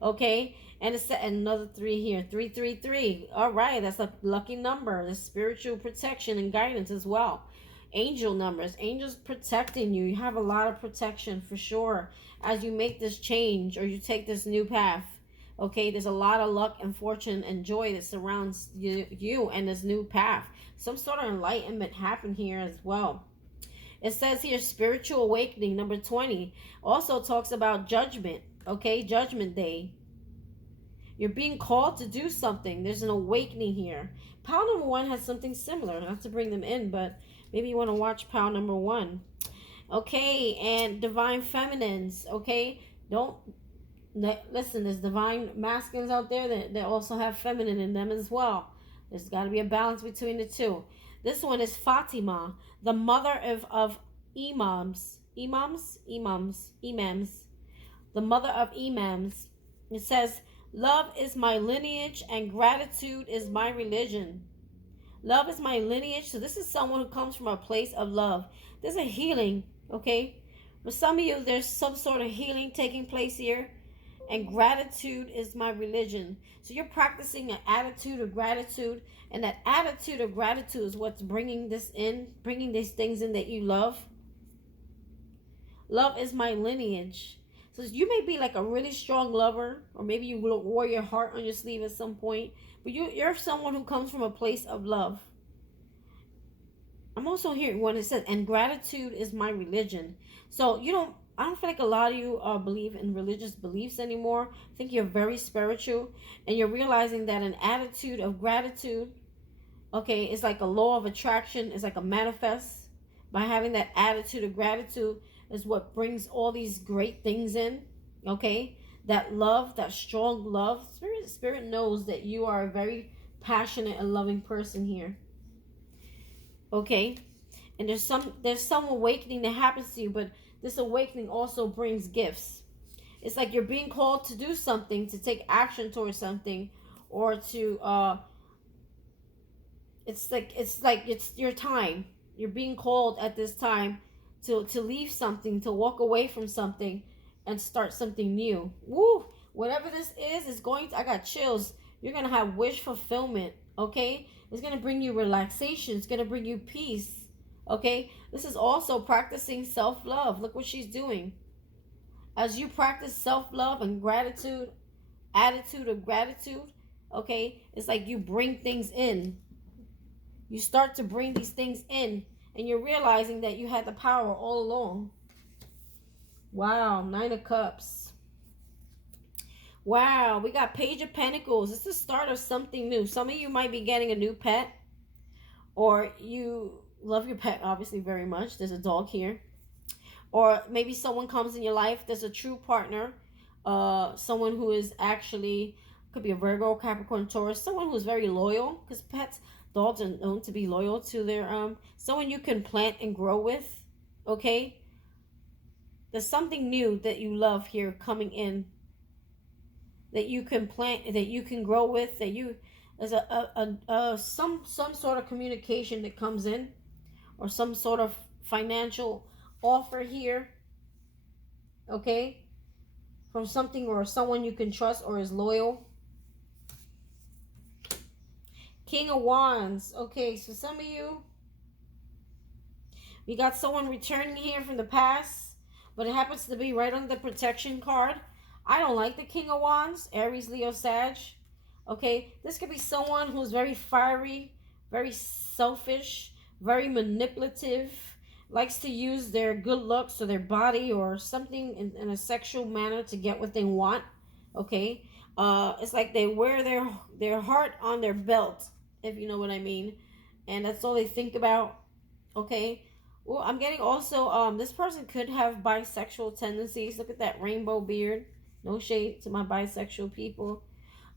Okay, and it's another 3 here. 333. All right, that's a lucky number. The spiritual protection and guidance as well. Angel numbers. Angels protecting you. You have a lot of protection for sure as you make this change or you take this new path. Okay, there's a lot of luck and fortune and joy that surrounds you and this new path. Some sort of enlightenment happened here as well. It says here, spiritual awakening, number 20. Also talks about judgment. Okay, judgment day. You're being called to do something. There's an awakening here. Pile number 1 has something similar. Not to bring them in, but maybe you want to watch pile number 1. Okay, and divine feminines. Okay, don't listen, there's divine masculines out there that also have feminine in them as well. There's got to be a balance between the two. This one is Fatima, the mother of imams. Imams. The mother of imams. It says, love is my lineage and gratitude is my religion. Love is my lineage. So this is someone who comes from a place of love. There's a healing, okay? For some of you, there's some sort of healing taking place here. And gratitude is my religion. So you're practicing an attitude of gratitude. And that attitude of gratitude is what's bringing this in, bringing these things in that you love. Love is my lineage. So you may be like a really strong lover, or maybe you wore your heart on your sleeve at some point. But you're someone who comes from a place of love. I'm also hearing when it says, and gratitude is my religion. So I don't feel like a lot of you believe in religious beliefs anymore. I think you're very spiritual, and you're realizing that an attitude of gratitude, okay, it's like a law of attraction. It's like a manifest. By having that attitude of gratitude is what brings all these great things in, okay? That love, that strong love. Spirit knows that you are a very passionate and loving person here, okay? And there's some awakening that happens to you, but this awakening also brings gifts. It's like you're being called to do something, to take action towards something, or to it's your time. You're being called at this time to leave something, to walk away from something and start something new. Woo! Whatever this is going to, I got chills. You're going to have wish fulfillment, okay? It's going to bring you relaxation. It's going to bring you peace, okay? This is also practicing self-love. Look what she's doing. As you practice self-love and gratitude, attitude of gratitude, okay, it's like you bring things in. You start to bring these things in, and you're realizing that you had the power all along. Wow, 9 of Cups. Wow, we got Page of Pentacles. It's the start of something new. Some of you might be getting a new pet, or you love your pet, obviously, very much. There's a dog here. Or maybe someone comes in your life. There's a true partner. Someone who is actually, could be a Virgo, Capricorn, Taurus. Someone who's very loyal, because pets, dogs are known to be loyal to their, someone you can plant and grow with, okay? There's something new that you love here coming in, that you can plant, that you can grow with, that you, there's some sort of communication that comes in, or some sort of financial offer here, okay, from something or someone you can trust or is loyal. King of Wands. Okay, so some of you, we got someone returning here from the past, but it happens to be right under the protection card. I don't like the King of Wands. Aries, Leo, Sag. Okay, this could be someone who's very fiery, very selfish, very manipulative, likes to use their good looks or their body or something in a sexual manner to get what they want. Okay, it's like they wear their heart on their belt, if you know what I mean, and that's all they think about. Okay, well, I'm getting also this person could have bisexual tendencies. Look at that rainbow beard. No shade to my bisexual people.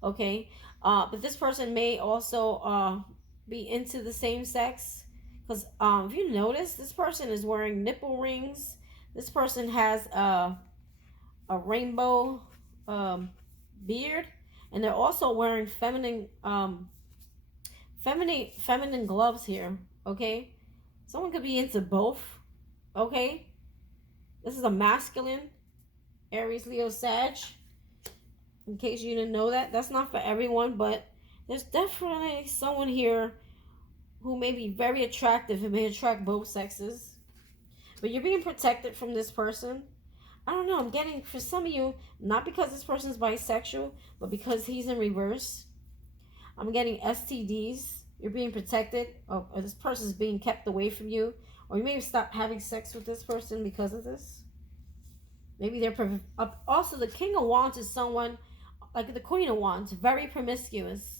Okay, but this person may also be into the same sex. Because if you notice, this person is wearing nipple rings. This person has a rainbow beard, and they're also wearing feminine gloves here. Okay, someone could be into both. Okay, this is a masculine, Aries, Leo, Sag. In case you didn't know that, that's not for everyone, but there's definitely someone here who may be very attractive. It may attract both sexes. But you're being protected from this person. I don't know. I'm getting, for some of you, not because this person's bisexual, but because he's in reverse. I'm getting STDs. You're being protected. Or this person's being kept away from you. Or you may stop having sex with this person because of this. Maybe they're... Also, the King of Wands is someone, like the Queen of Wands, very promiscuous.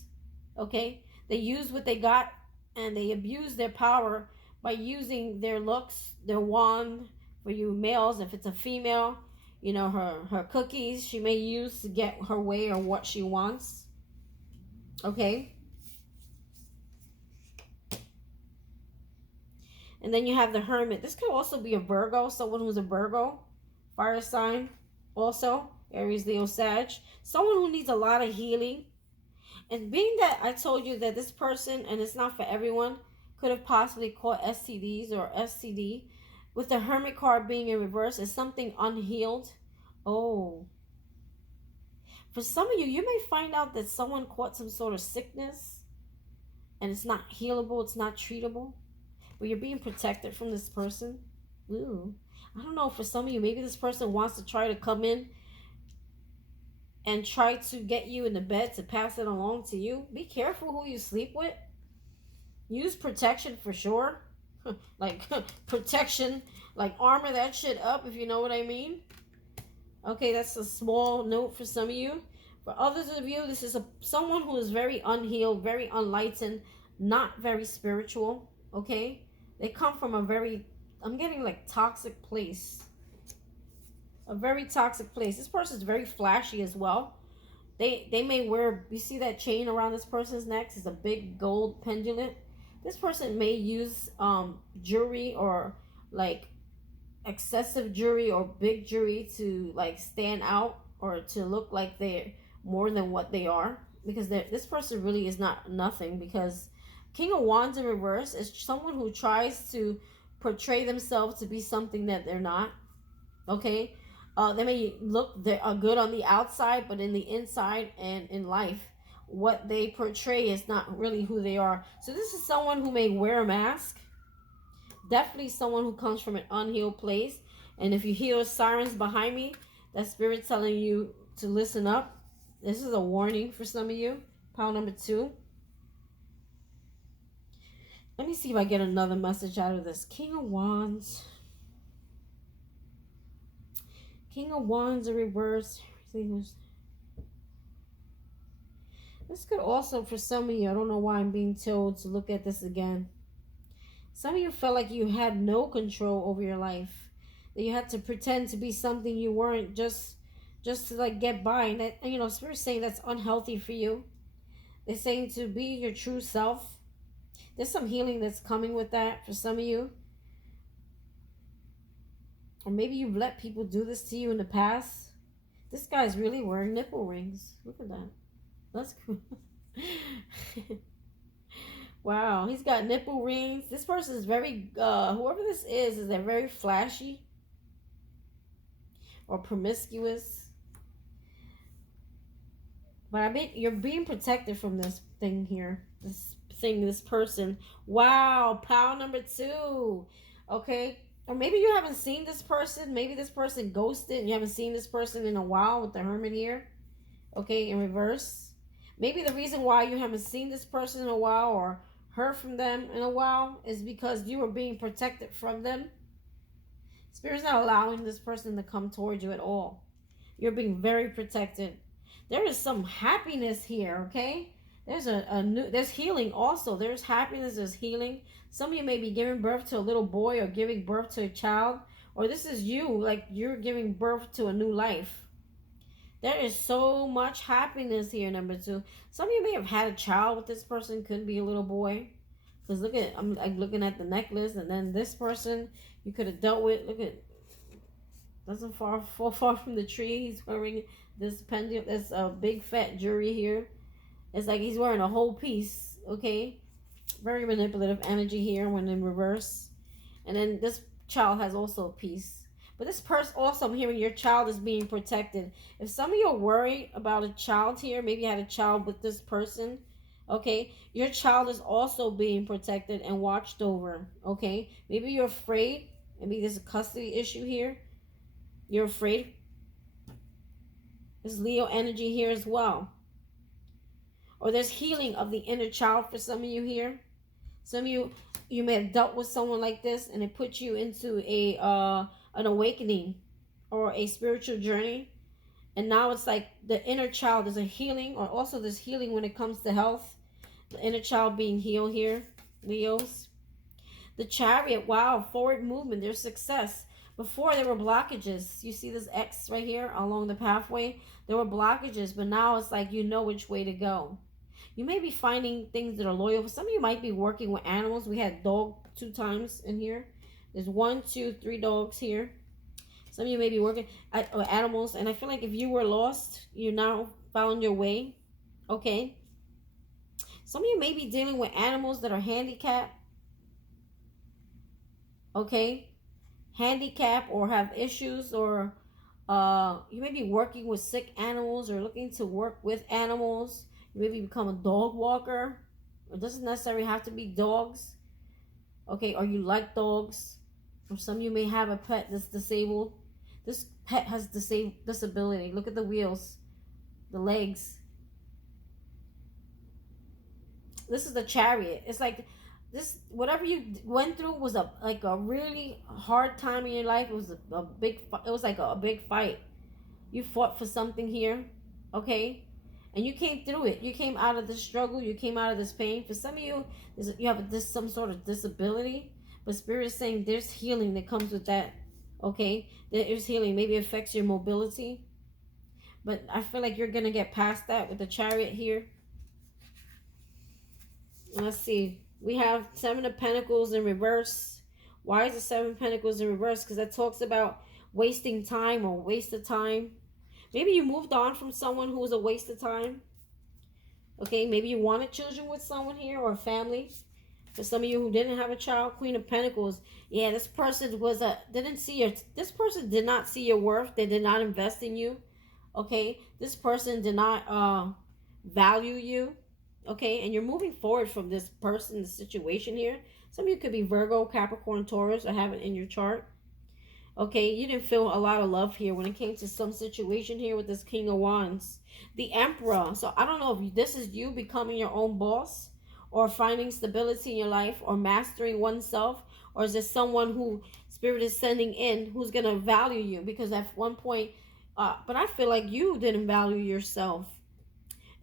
Okay? They use what they got, and they abuse their power by using their looks, their wand, for you males. If it's a female, you know, her cookies she may use to get her way or what she wants. Okay? And then you have the Hermit. This could also be a Virgo, someone who's a Virgo, fire sign. Also, Aries, Leo, Sag. Someone who needs a lot of healing. And being that I told you that this person, and it's not for everyone, could have possibly caught STDs or STD, with the Hermit card being in reverse, is something unhealed. Oh. For some of you, you may find out that someone caught some sort of sickness, and it's not healable, it's not treatable, but you're being protected from this person. Ooh. I don't know, for some of you, maybe this person wants to try to come in and try to get you in the bed to pass it along to you. Be careful who you sleep with. Use protection for sure. Like protection, like armor that shit up, if you know what I mean. Okay, that's a small note for some of you. For others of you, this is someone who is very unhealed, very unlightened, not very spiritual. Okay, they come from a very, I'm getting like toxic place. A very toxic place. This person is very flashy as well. They may wear, you see that chain around this person's neck? It's a big gold pendulum. This person may use jewelry or like excessive jewelry or big jewelry to like stand out or to look like they're more than what they are. Because this person really is not nothing. Because King of Wands in reverse is someone who tries to portray themselves to be something that they're not. Okay? They may look good on the outside, but in the inside and in life, what they portray is not really who they are. So this is someone who may wear a mask. Definitely someone who comes from an unhealed place. And if you hear sirens behind me, that spirit telling you to listen up. This is a warning for some of you. Pile number 2. Let me see if I get another message out of this. King of Wands. King of Wands in reverse. This could also, for some of you, I don't know why I'm being told to look at this again. Some of you felt like you had no control over your life. That you had to pretend to be something you weren't, just to like get by. And that, you know, Spirit's saying that's unhealthy for you. They're saying to be your true self. There's some healing that's coming with that for some of you. Or maybe you've let people do this to you in the past. This guy's really wearing nipple rings. Look at that. That's cool. Wow, he's got nipple rings. This person is very, whoever this is they're very flashy or promiscuous. But I bet you're being protected from this thing here. This person. Wow, pile number 2. Okay. Or maybe you haven't seen this person. Maybe this person ghosted and you haven't seen this person in a while with the Hermit here. Okay, in reverse. Maybe the reason why you haven't seen this person in a while or heard from them in a while is because you were being protected from them. Spirit's not allowing this person to come towards you at all. You're being very protected. There is some happiness here, okay? There's there's healing also. There's happiness, there's healing. Some of you may be giving birth to a little boy or giving birth to a child. Or this is you, like you're giving birth to a new life. There is so much happiness here, number 2. Some of you may have had a child with this person. Could be a little boy. Because look at, I'm looking at the necklace. And then this person you could have dealt with. Look at, doesn't fall far from the tree. He's wearing this pendulum. This big fat jewelry here. It's like he's wearing a whole piece. Okay. Very manipulative energy here when in reverse. And then this child has also a piece. But this person also, I'm hearing your child is being protected. If some of you are worried about a child here, maybe you had a child with this person, okay? Your child is also being protected and watched over, okay? Maybe you're afraid. Maybe there's a custody issue here. You're afraid. There's Leo energy here as well. Or there's healing of the inner child for some of you here. Some of you may have dealt with someone like this and it put you into an awakening or a spiritual journey. And now it's like the inner child is a healing, or also there's healing when it comes to health. The inner child being healed here, Leos. The Chariot, wow, forward movement, there's success. Before there were blockages. You see this X right here along the pathway? There were blockages, but now it's like you know which way to go. You may be finding things that are loyal. Some of you might be working with animals. We had dog 2 times in here. There's 1, 2, 3 dogs here. Some of you may be working with animals. And I feel like if you were lost, you now found your way. Okay. Some of you may be dealing with animals that are handicapped. Okay. Handicap or have issues, or you may be working with sick animals or looking to work with animals. You maybe become a dog walker. It doesn't necessarily have to be dogs. Okay, or you like dogs. Or some of you may have a pet that's disabled. This pet has disability. Look at the wheels, the legs. This is the Chariot. It's like this, whatever you went through was a really hard time in your life. It was a big fight. You fought for something here, okay? And you came through it. You came out of the struggle. You came out of this pain. For some of you, you have some sort of disability. But Spirit is saying there's healing that comes with that. Okay? There is healing. Maybe it affects your mobility. But I feel like you're going to get past that with the Chariot here. Let's see. We have 7 of Pentacles in reverse. Why is the 7 of Pentacles in reverse? Because that talks about wasting time or waste of time. Maybe you moved on from someone who was a waste of time. Okay, maybe you wanted children with someone here or a family. For some of you who didn't have a child, Queen of Pentacles. Yeah, this person this person did not see your worth. They did not invest in you. Okay, this person did not value you, okay? And you're moving forward from this person, the situation here. Some of you could be Virgo, Capricorn, Taurus, or have it in your chart. Okay, you didn't feel a lot of love here when it came to some situation here with this King of Wands. The Emperor. So I don't know if this is you becoming your own boss, or finding stability in your life, or mastering oneself, or is this someone who Spirit is sending in who's going to value you? Because at one point, but I feel like you didn't value yourself.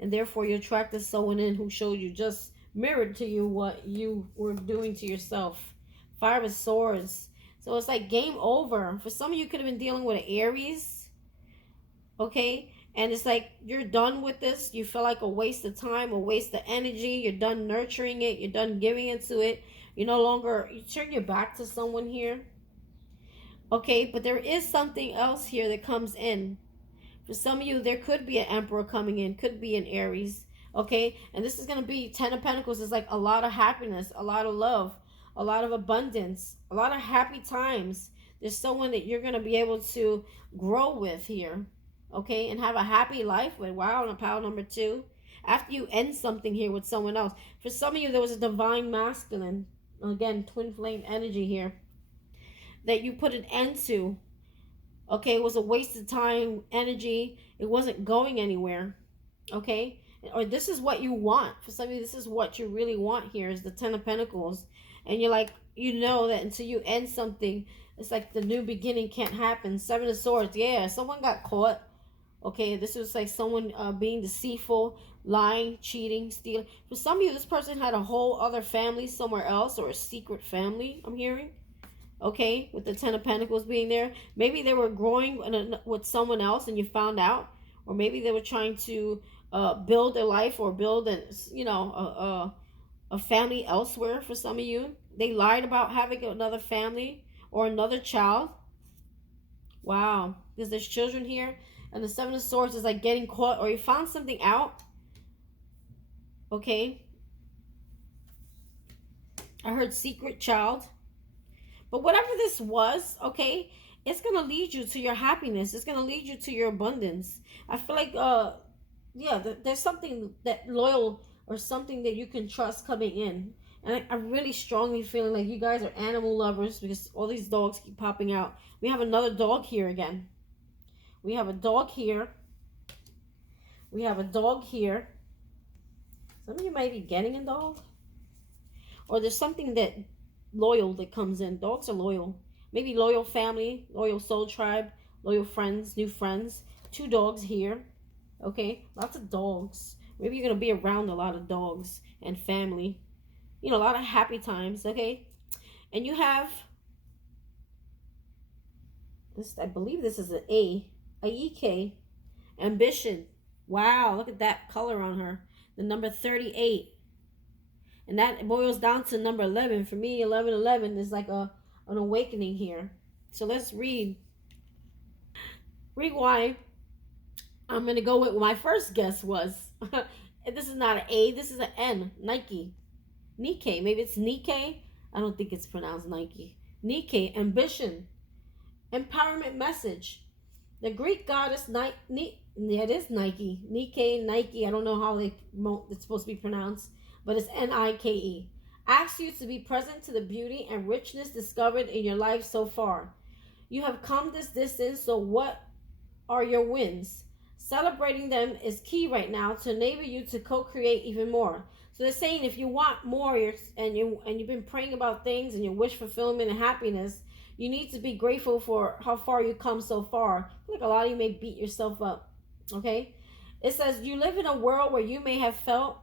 And therefore you attracted someone in who showed you, just mirrored to you what you were doing to yourself. Five of Swords. So it's like game over. For some of you could have been dealing with an Aries. Okay? And it's like you're done with this. You feel like a waste of time, a waste of energy. You're done nurturing it. You're done giving into it. You no longer, you turn your back to someone here. Okay? But there is something else here that comes in. For some of you, there could be an Emperor coming in. Could be an Aries. Okay? And this is going to be 10 of Pentacles. It's like a lot of happiness, a lot of love, a lot of abundance, a lot of happy times. There's someone that you're going to be able to grow with here, okay, and have a happy life with. Wow, and a pile number 2. After you end something here with someone else. For some of you, there was a divine masculine, again, twin flame energy here, that you put an end to. Okay, it was a waste of time, energy. It wasn't going anywhere, okay? Or this is what you want. For some of you, this is what you really want here, is the 10 of Pentacles. And you're like, you know that until you end something, it's like the new beginning can't happen. 7 of Swords. Yeah, someone got caught. Okay, this was like someone being deceitful, lying, cheating, stealing. For some of you, this person had a whole other family somewhere else, or a secret family, I'm hearing. Okay, with the 10 of Pentacles being there. Maybe they were growing with someone else and you found out. Or maybe they were trying to build a life, or build a family elsewhere. For some of you, they lied about having another family or another child. Wow, because there's children here. And the 7 of Swords is like getting caught, or you found something out. Okay, I heard secret child. But whatever this was, okay, it's going to lead you to your happiness. It's going to lead you to your abundance. I feel like, yeah, there's something that loyal, or something that you can trust coming in. And I'm really strongly feeling like you guys are animal lovers, because all these dogs keep popping out. We have another dog here again. We have a dog here. We have a dog here. Some of you might be getting a dog. Or there's something that loyal that comes in. Dogs are loyal. Maybe loyal family, loyal soul tribe, loyal friends, new friends. 2 dogs here. Okay, lots of dogs. Maybe you're going to be around a lot of dogs and family. You know, a lot of happy times, okay? And you have this, I believe this is an EK, ambition. Wow, look at that color on her. The number 38. And that boils down to number 11. For me, 1111 is like an awakening here. So let's read. Read why. I'm going to go with what my first guess was. This is not an A. This is an N. Nike. Nikkei. Maybe it's Nikkei. I don't think it's pronounced Nike. Nikkei. Ambition. Empowerment message. The Greek goddess yeah, it is Nike. Nikkei, Nike. I don't know how it's supposed to be pronounced, but it's Nike. Asks you to be present to the beauty and richness discovered in your life so far. You have come this distance, so what are your wins? Celebrating them is key right now to enable you to co-create even more. So they're saying if you want more, and you've been praying about things and you wish fulfillment and happiness, you need to be grateful for how far you come so far. I feel like a lot of you may beat yourself up. Okay? It says you live in a world where you may have felt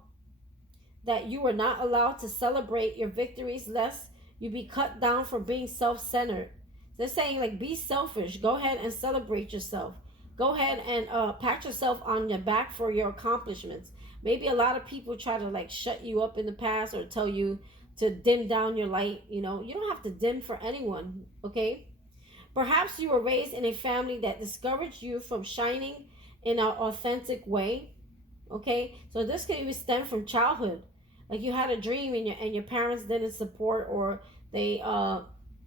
that you were not allowed to celebrate your victories, lest you be cut down for being self-centered. They're saying, like, be selfish. Go ahead and celebrate yourself. Go ahead and pat yourself on your back for your accomplishments. Maybe a lot of people try to, like, shut you up in the past, or tell you to dim down your light. You know, you don't have to dim for anyone, okay? Perhaps you were raised in a family that discouraged you from shining in an authentic way, okay? So this can even stem from childhood. Like, you had a dream and your parents didn't support, or they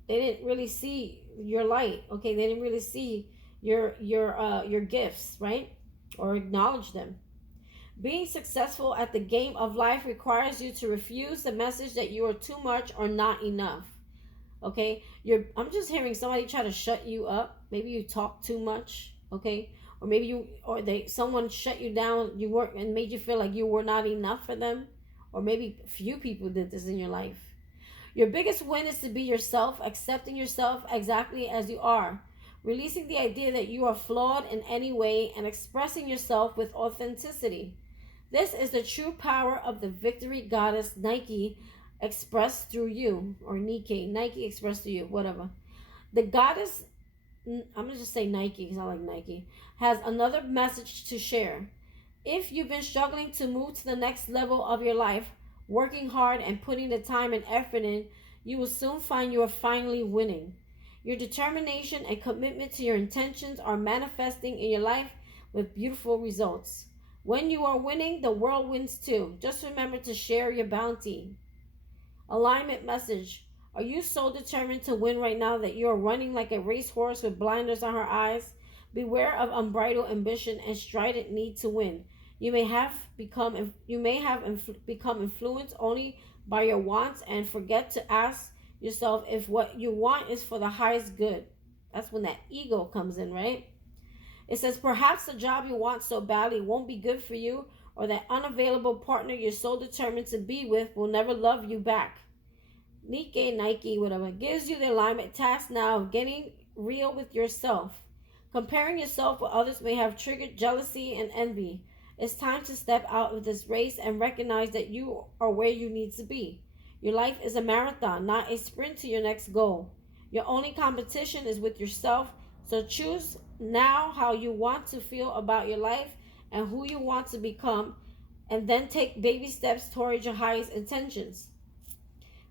didn't really see your light, okay? They didn't really see your gifts, right? Or acknowledge them. Being successful at the game of life requires you to refuse the message that you are too much or not enough. Okay, I'm just hearing somebody try to shut you up. Maybe you talk too much. Okay, or maybe someone shut you down. You weren't and made you feel like you were not enough for them, or maybe few people did this in your life. Your biggest win is to be yourself, accepting yourself exactly as you are, releasing the idea that you are flawed in any way, and expressing yourself with authenticity. This is the true power of the victory goddess Nike expressed through you, or Nike expressed through you, whatever. The goddess, I'm going to just say Nike because I like Nike, has another message to share. If you've been struggling to move to the next level of your life, working hard and putting the time and effort in, you will soon find you are finally winning. Your determination and commitment to your intentions are manifesting in your life with beautiful results. When you are winning, the world wins too. Just remember to share your bounty. Alignment message. Are you so determined to win right now that you are running like a racehorse with blinders on her eyes? Beware of unbridled ambition and strident need to win. You may have become influenced only by your wants and forget to ask yourself if what you want is for the highest good. That's when that ego comes in, right? It says perhaps the job you want so badly won't be good for you, or that unavailable partner you're so determined to be with will never love you back. Nike, whatever, gives you the alignment task now of getting real with yourself. Comparing yourself with others may have triggered jealousy and envy. It's time to step out of this race and recognize that you are where you need to be. Your life is a marathon, not a sprint to your next goal. Your only competition is with yourself, so choose now how you want to feel about your life and who you want to become, and then take baby steps towards your highest intentions.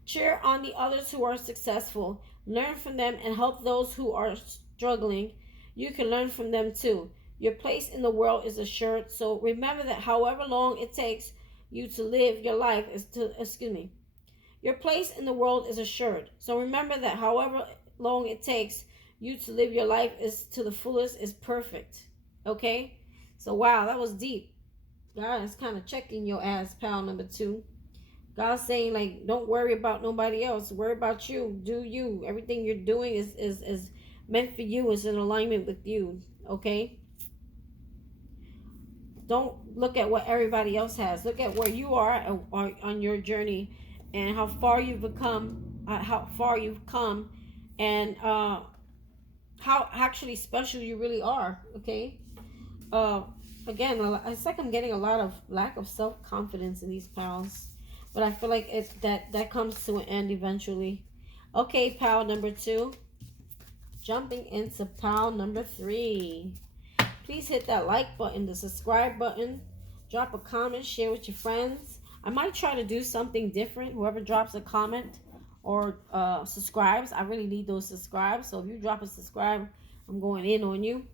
Cheer on the others who are successful. Learn from them and help those who are struggling. You can learn from them too. Your place in the world is assured, so remember that however long it takes you to live your life Your place in the world is assured, so remember that however long it takes you to live your life is to the fullest is perfect. Okay? So wow, that was deep. God is kind of checking your ass, pal number 2. God's saying, like, don't worry about nobody else. Worry about you. Do you. Everything you're doing is meant for you. Is in alignment with you. Okay? Don't look at what everybody else has. Look at where you are on your journey and how far you've come, and how actually special you really are. Okay? Again, it's like I'm getting a lot of lack of self-confidence in these pals. But I feel like that comes to an end eventually. Okay, pal number 2. Jumping into pal number 3. Please hit that like button, the subscribe button. Drop a comment, share with your friends. I might try to do something different. Whoever drops a comment or subscribes, I really need those subscribes. So if you drop a subscribe, I'm going in on you.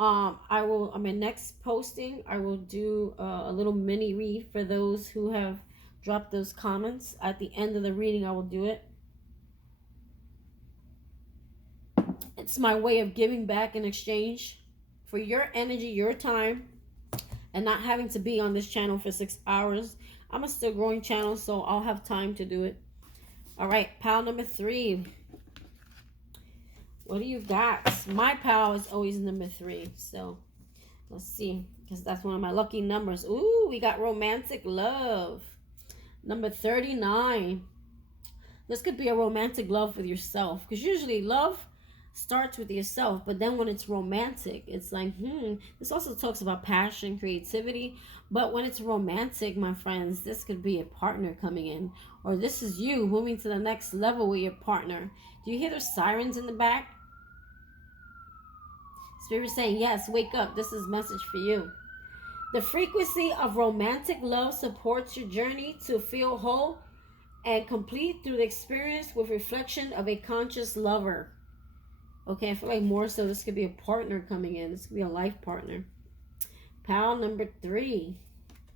Next posting, I will do a little mini read for those who have drop those comments. At the end of the reading, I will do it. It's my way of giving back in exchange for your energy, your time, and not having to be on this channel for 6 hours. I'm a still growing channel, so I'll have time to do it. All right, pal number 3. What do you got? My pal is always number 3. So let's see, because that's one of my lucky numbers. Ooh, we got romantic love. Number 39. This could be a romantic love with yourself. Because usually love starts with yourself. But then when it's romantic, it's like, This also talks about passion, creativity. But when it's romantic, my friends, this could be a partner coming in. Or this is you moving to the next level with your partner. Do you hear those sirens in the back? Spirit saying, yes, wake up. This is a message for you. The frequency of romantic love supports your journey to feel whole and complete through the experience with reflection of a conscious lover. Okay, I feel like more so this could be a partner coming in. This could be a life partner. Pal number 3.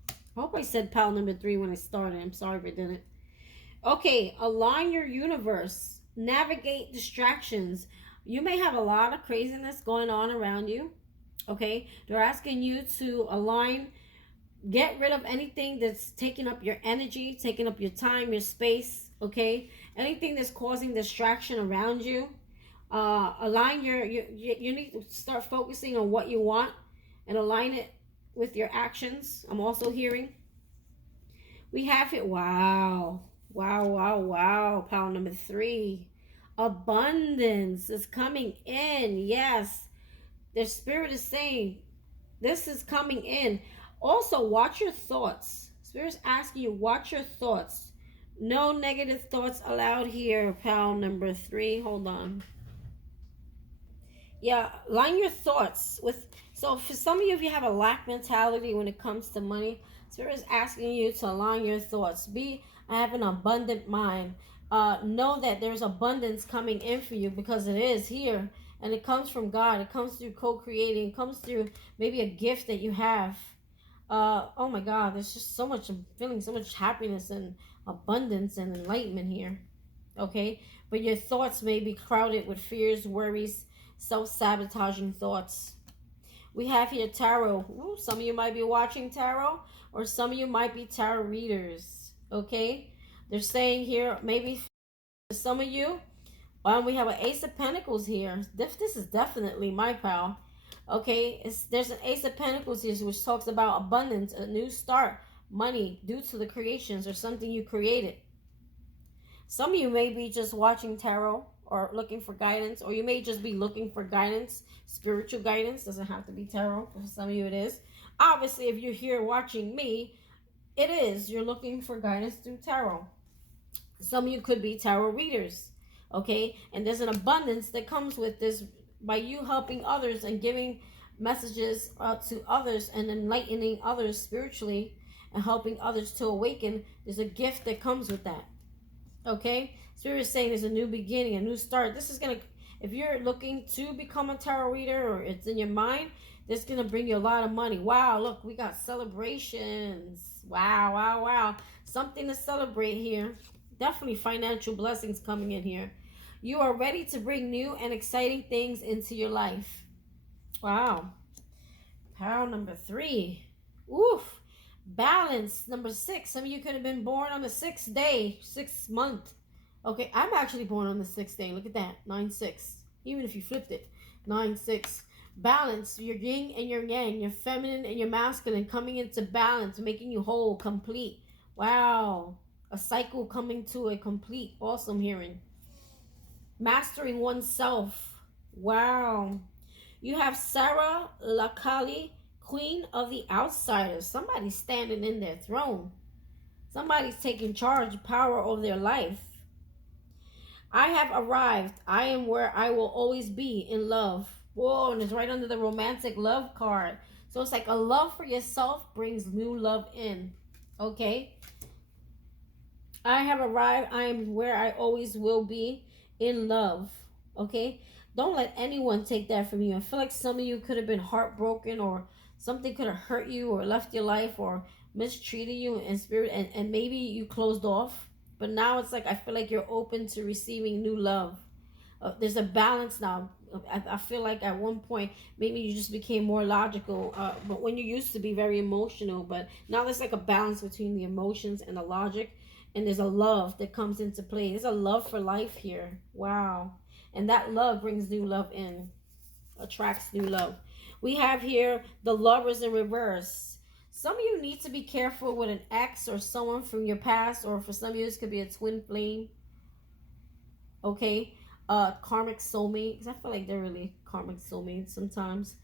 I hope I said pal number 3 when I started. I'm sorry if I didn't. Okay, align your universe. Navigate distractions. You may have a lot of craziness going on around you. Okay, they're asking you to align Get rid of anything that's taking up your energy, taking up your time, your space, okay? Anything that's causing distraction around you. Align you need to start focusing on what you want and align it with your actions. I'm also hearing. We have it. Wow. Wow, wow, wow. Pile number 3. Abundance is coming in. Yes. The spirit is saying this is coming in. Also, watch your thoughts. Spirit's asking you, watch your thoughts. No negative thoughts allowed here, pal number 3. Hold on. Yeah, line your thoughts with. So for some of you, if you have a lack mentality when it comes to money, Spirit is asking you to align your thoughts. I have an abundant mind. Know that there's abundance coming in for you because it is here. And it comes from God. It comes through co-creating. It comes through maybe a gift that you have. Oh my God, there's just so much, I'm feeling so much happiness and abundance and enlightenment here. Okay? But your thoughts may be crowded with fears, worries, self-sabotaging thoughts. We have here tarot. Ooh, some of you might be watching tarot, or some of you might be tarot readers. Okay? They're saying here, maybe some of you, we have an Ace of Pentacles here. This is definitely my pal. Okay, there's an Ace of Pentacles here, which talks about abundance, a new start, money due to the creations or something you created. Some of you may be just watching tarot or looking for guidance, or you may just be looking for guidance, spiritual guidance. Doesn't have to be tarot. For some of you it is. Obviously, if you're here watching me, it is. You're looking for guidance through tarot. Some of you could be tarot readers. Okay, and there's an abundance that comes with this by you helping others and giving messages to others and enlightening others spiritually and helping others to awaken. There's a gift that comes with that. Okay, Spirit is saying there's a new beginning, a new start. This is gonna, if you're looking to become a tarot reader or it's in your mind, this is gonna bring you a lot of money. Wow, look, we got celebrations. Wow, wow, wow, something to celebrate here. Definitely financial blessings coming in here. You are ready to bring new and exciting things into your life. Wow. Power number 3. Oof. Balance number 6. Some of you could have been born on the 6th day, 6th month. Okay, I'm actually born on the 6th day. Look at that. 9-6. Even if you flipped it. 9-6. Balance. Your yin and your yang. Your feminine and your masculine coming into balance, making you whole, complete. Wow. A cycle coming to a complete. Awesome hearing. Mastering oneself. Wow. You have Sarah Lakali, Queen of the Outsiders. Somebody's standing in their throne. Somebody's taking charge, power over their life. I have arrived. I am where I will always be in love. Whoa, and it's right under the romantic love card. So it's like a love for yourself brings new love in. Okay? I have arrived. I am where I always will be in love. Okay? Don't let anyone take that from you. I feel like some of you could have been heartbroken, or something could have hurt you or left your life or mistreated you in spirit, and maybe you closed off. But now it's like I feel like you're open to receiving new love. There's a balance now. I feel like at one point maybe you just became more logical, but when you used to be very emotional, but now there's like a balance between the emotions and the logic. And there's a love that comes into play. There's a love for life here. Wow. And that love brings new love in. Attracts new love. We have here the Lovers in reverse. Some of you need to be careful with an ex or someone from your past. Or for some of you, this could be a twin flame. Okay. Karmic soulmate. Because I feel like they're really karmic soulmates sometimes.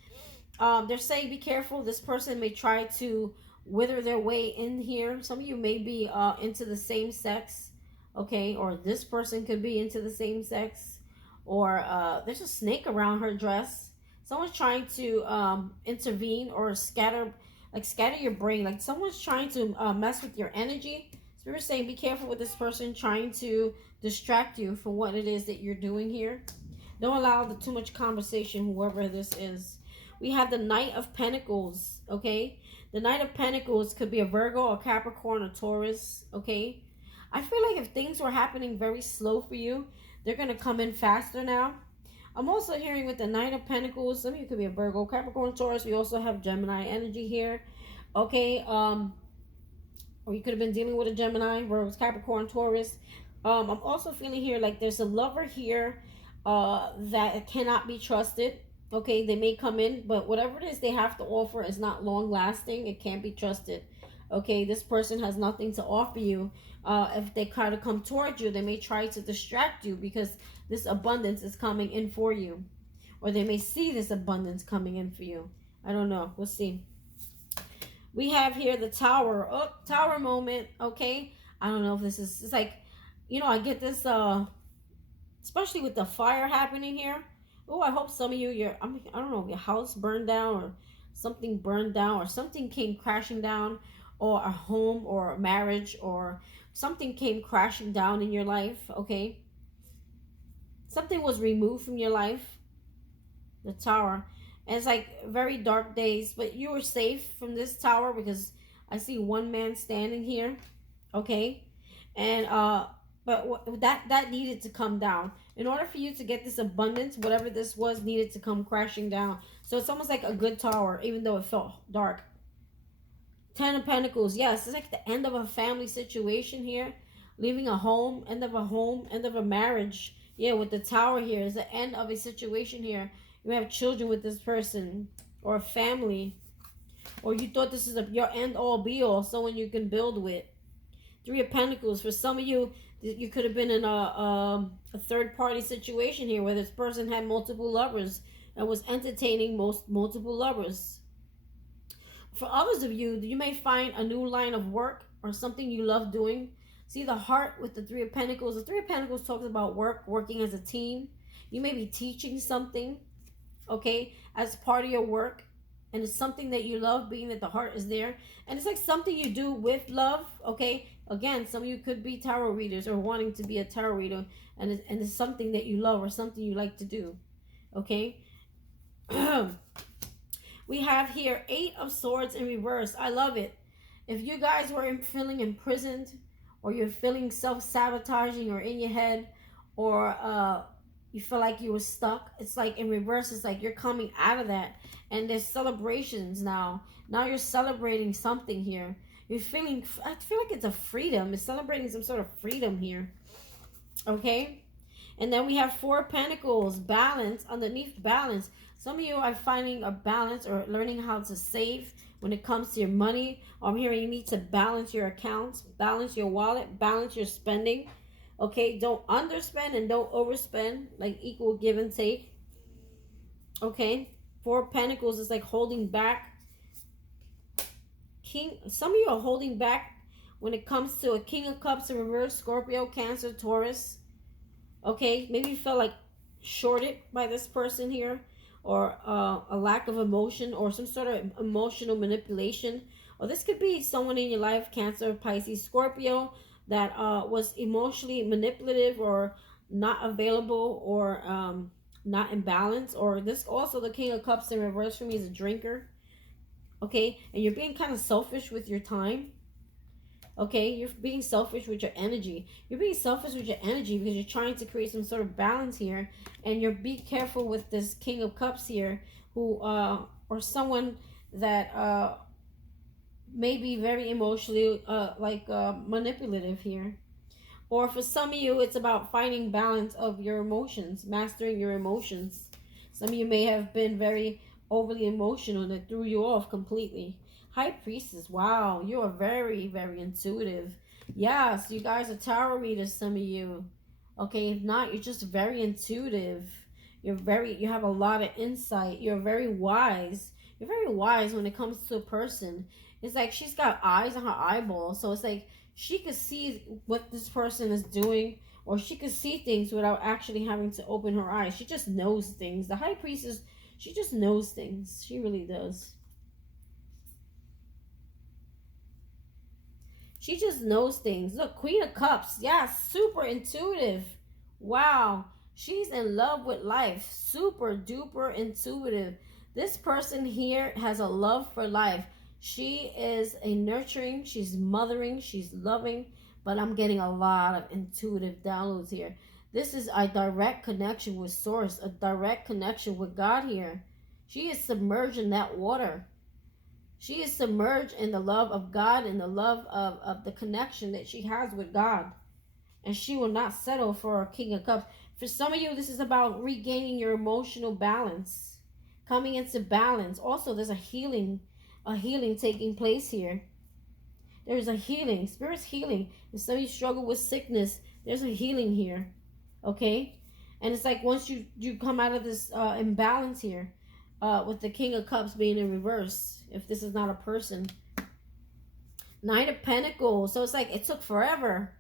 They're saying be careful. This person may try to wither their way in here. Some of you may be into the same sex, okay, or this person could be into the same sex, or there's a snake around her dress. Someone's trying to intervene or scatter your brain. Like someone's trying to mess with your energy. So we're saying be careful with this person trying to distract you from what it is that you're doing here. Don't allow too much conversation, whoever this is. We have the Knight of Pentacles, okay? The Knight of Pentacles could be a Virgo, a Capricorn, a Taurus, okay? I feel like if things were happening very slow for you, they're going to come in faster now. I'm also hearing with the Knight of Pentacles, some of you could be a Virgo, Capricorn, Taurus. We also have Gemini energy here. Okay, or you could have been dealing with a Gemini, Virgo, Capricorn, Taurus. I'm also feeling here like there's a lover here that cannot be trusted. Okay, they may come in, but whatever it is they have to offer is not long lasting. It can't be trusted. Okay, this person has nothing to offer you. If they try to come towards you, they may try to distract you because this abundance is coming in for you. Or they may see this abundance coming in for you. I don't know. We'll see. We have here the tower. Oh, tower moment. Okay. I don't know if this is, it's like, I get this, especially with the fire happening here. Oh, I hope some of you, I don't know, your house burned down or something burned down or something came crashing down, or a home or a marriage or something came crashing down in your life. Okay. Something was removed from your life. The tower. And it's like very dark days, but you were safe from this tower because I see one man standing here. Okay. And but that needed to come down in order for you to get this abundance. Whatever this was needed to come crashing down. So it's almost like a good tower, even though it felt dark. 10 of Pentacles. Yes, it's like the end of a family situation here, leaving a home, end of a marriage. Yeah, with the tower here is the end of a situation here. You have children with this person or a family, or you thought this is your end all be all, someone you can build with. 3 of Pentacles. For some of you, you could have been in a third party situation here where this person had multiple lovers and was entertaining multiple lovers. For others of you, you may find a new line of work or something you love doing. See the heart with the 3 of Pentacles. The 3 of Pentacles talks about work, working as a team. You may be teaching something, okay, as part of your work, and it's something that you love, being that the heart is there, and it's like something you do with love. Okay, again, some of you could be tarot readers or wanting to be a tarot reader, and it's something that you love or something you like to do. Okay. We have here 8 of Swords in reverse. I love it. If you guys were feeling imprisoned, or you're feeling self-sabotaging or in your head, or you feel like you were stuck, it's like in reverse. It's like you're coming out of that, and there's celebrations now. Now you're celebrating something here. You're feeling, I feel like it's a freedom. It's celebrating some sort of freedom here. Okay. And then we have 4 Pentacles, balance, underneath balance. Some of you are finding a balance or learning how to save when it comes to your money. I'm hearing you need to balance your accounts, balance your wallet, balance your spending. Okay, don't underspend and don't overspend, like equal give and take. Okay, 4 Pentacles is like holding back. Some of you are holding back when it comes to a King of Cups in reverse, Scorpio, Cancer, Taurus. Okay, maybe you felt like shorted by this person here, or a lack of emotion, or some sort of emotional manipulation. Or this could be someone in your life, Cancer, Pisces, Scorpio, that was emotionally manipulative or not available, or not in balance. Or this also, the King of Cups in reverse for me is a drinker. Okay, and you're being kind of selfish with your time. Okay, you're being selfish with your energy. You're being selfish with your energy because you're trying to create some sort of balance here. And you're be careful with this King of Cups here, who or someone that may be very emotionally manipulative here. Or for some of you, it's about finding balance of your emotions, mastering your emotions. Some of you may have been very overly emotional and it threw you off completely. High Priestess, wow, you are very, very intuitive. Yes, you guys are tarot readers, some of you. Okay, if not, you're just very intuitive. You have a lot of insight. You're very wise. You're very wise when it comes to a person. It's like she's got eyes on her eyeballs, so it's like she could see what this person is doing, or she could see things without actually having to open her eyes. She just knows things. The High Priestess, she just knows things. She really does. She just knows things. Look, Queen of Cups. Yeah, super intuitive. Wow. She's in love with life. Super duper intuitive. This person here has a love for life. She is a nurturing. She's mothering. She's loving. But I'm getting a lot of intuitive downloads here. This is a direct connection with Source. A direct connection with God here. She is submerged in that water. She is submerged in the love of God and the love of the connection that she has with God. And she will not settle for a King of Cups. For some of you, this is about regaining your emotional balance, coming into balance. Also, there's a healing taking place here. There's a healing, Spirit's healing. If some of you struggle with sickness, there's a healing here, okay? And it's like once you come out of this imbalance here, with the King of Cups being in reverse, if this is not a person. Knight of Pentacles. So it's like it took forever.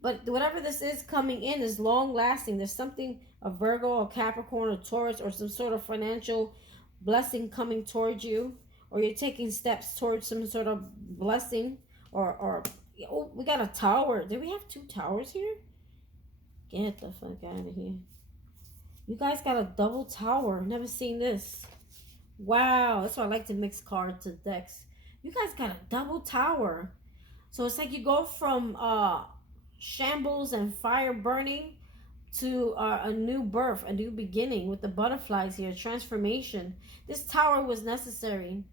But whatever this is coming in is long lasting. There's something, a Virgo, a Capricorn, a Taurus, or some sort of financial blessing coming towards you. Or you're taking steps towards some sort of blessing. Or oh, we got a tower. Did we have 2 towers here? Get the fuck out of here. You guys got a double tower. Never seen this. Wow. That's why I like to mix cards to decks. You guys got a double tower. So it's like you go from shambles and fire burning to a new birth, a new beginning with the butterflies here. Transformation. This tower was necessary.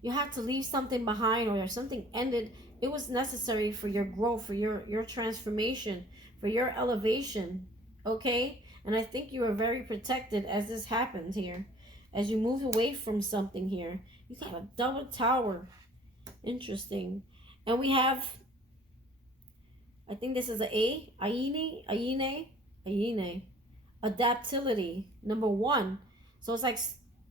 You have to leave something behind, or if something ended, it was necessary for your growth, for your transformation, for your elevation. Okay? And I think you were very protected as this happened here. As you move away from something here. You got a double tower. Interesting. And we have, I think this is Ayine. Adaptability. Number 1. So it's like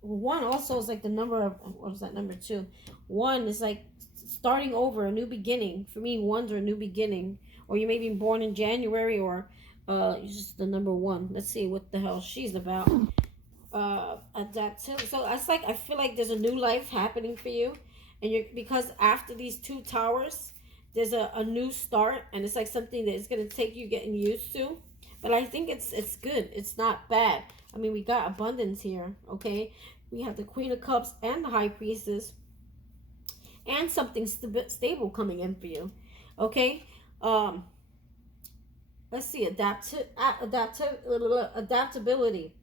1 also is like the number of, what is that, number 2? 1 is like starting over, a new beginning. For me, 1's a new beginning. Or you may be born in January, or just the number 1. Let's see what the hell she's about. Adaptability. So it's like I feel like there's a new life happening for you, and you're, because after these 2 towers, there's a new start, and it's like something that it's gonna take you getting used to. But I think it's good. It's not bad. I mean, we got abundance here. Okay, we have the Queen of Cups and the High Priestess, and something stable coming in for you. Okay. Let's see. Adaptability.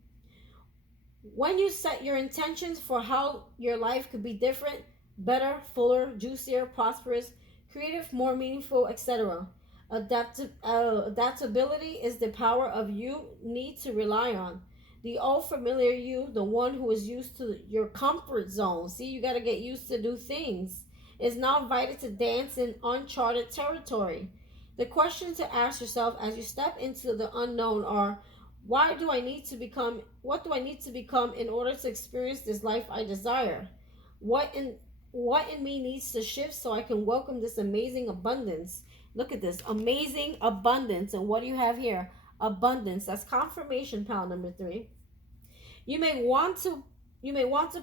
When you set your intentions for how your life could be different, better, fuller, juicier, prosperous, creative, more meaningful, etc. Adaptability is the power of you need to rely on. The old familiar you, the one who is used to your comfort zone. See, you got to get used to new things. Is now invited to dance in uncharted territory. The questions to ask yourself as you step into the unknown are, what do I need to become in order to experience this life I desire? What in me needs to shift so I can welcome this amazing abundance? Look at this, amazing abundance. And what do you have here? Abundance. That's confirmation pile number 3. You may want to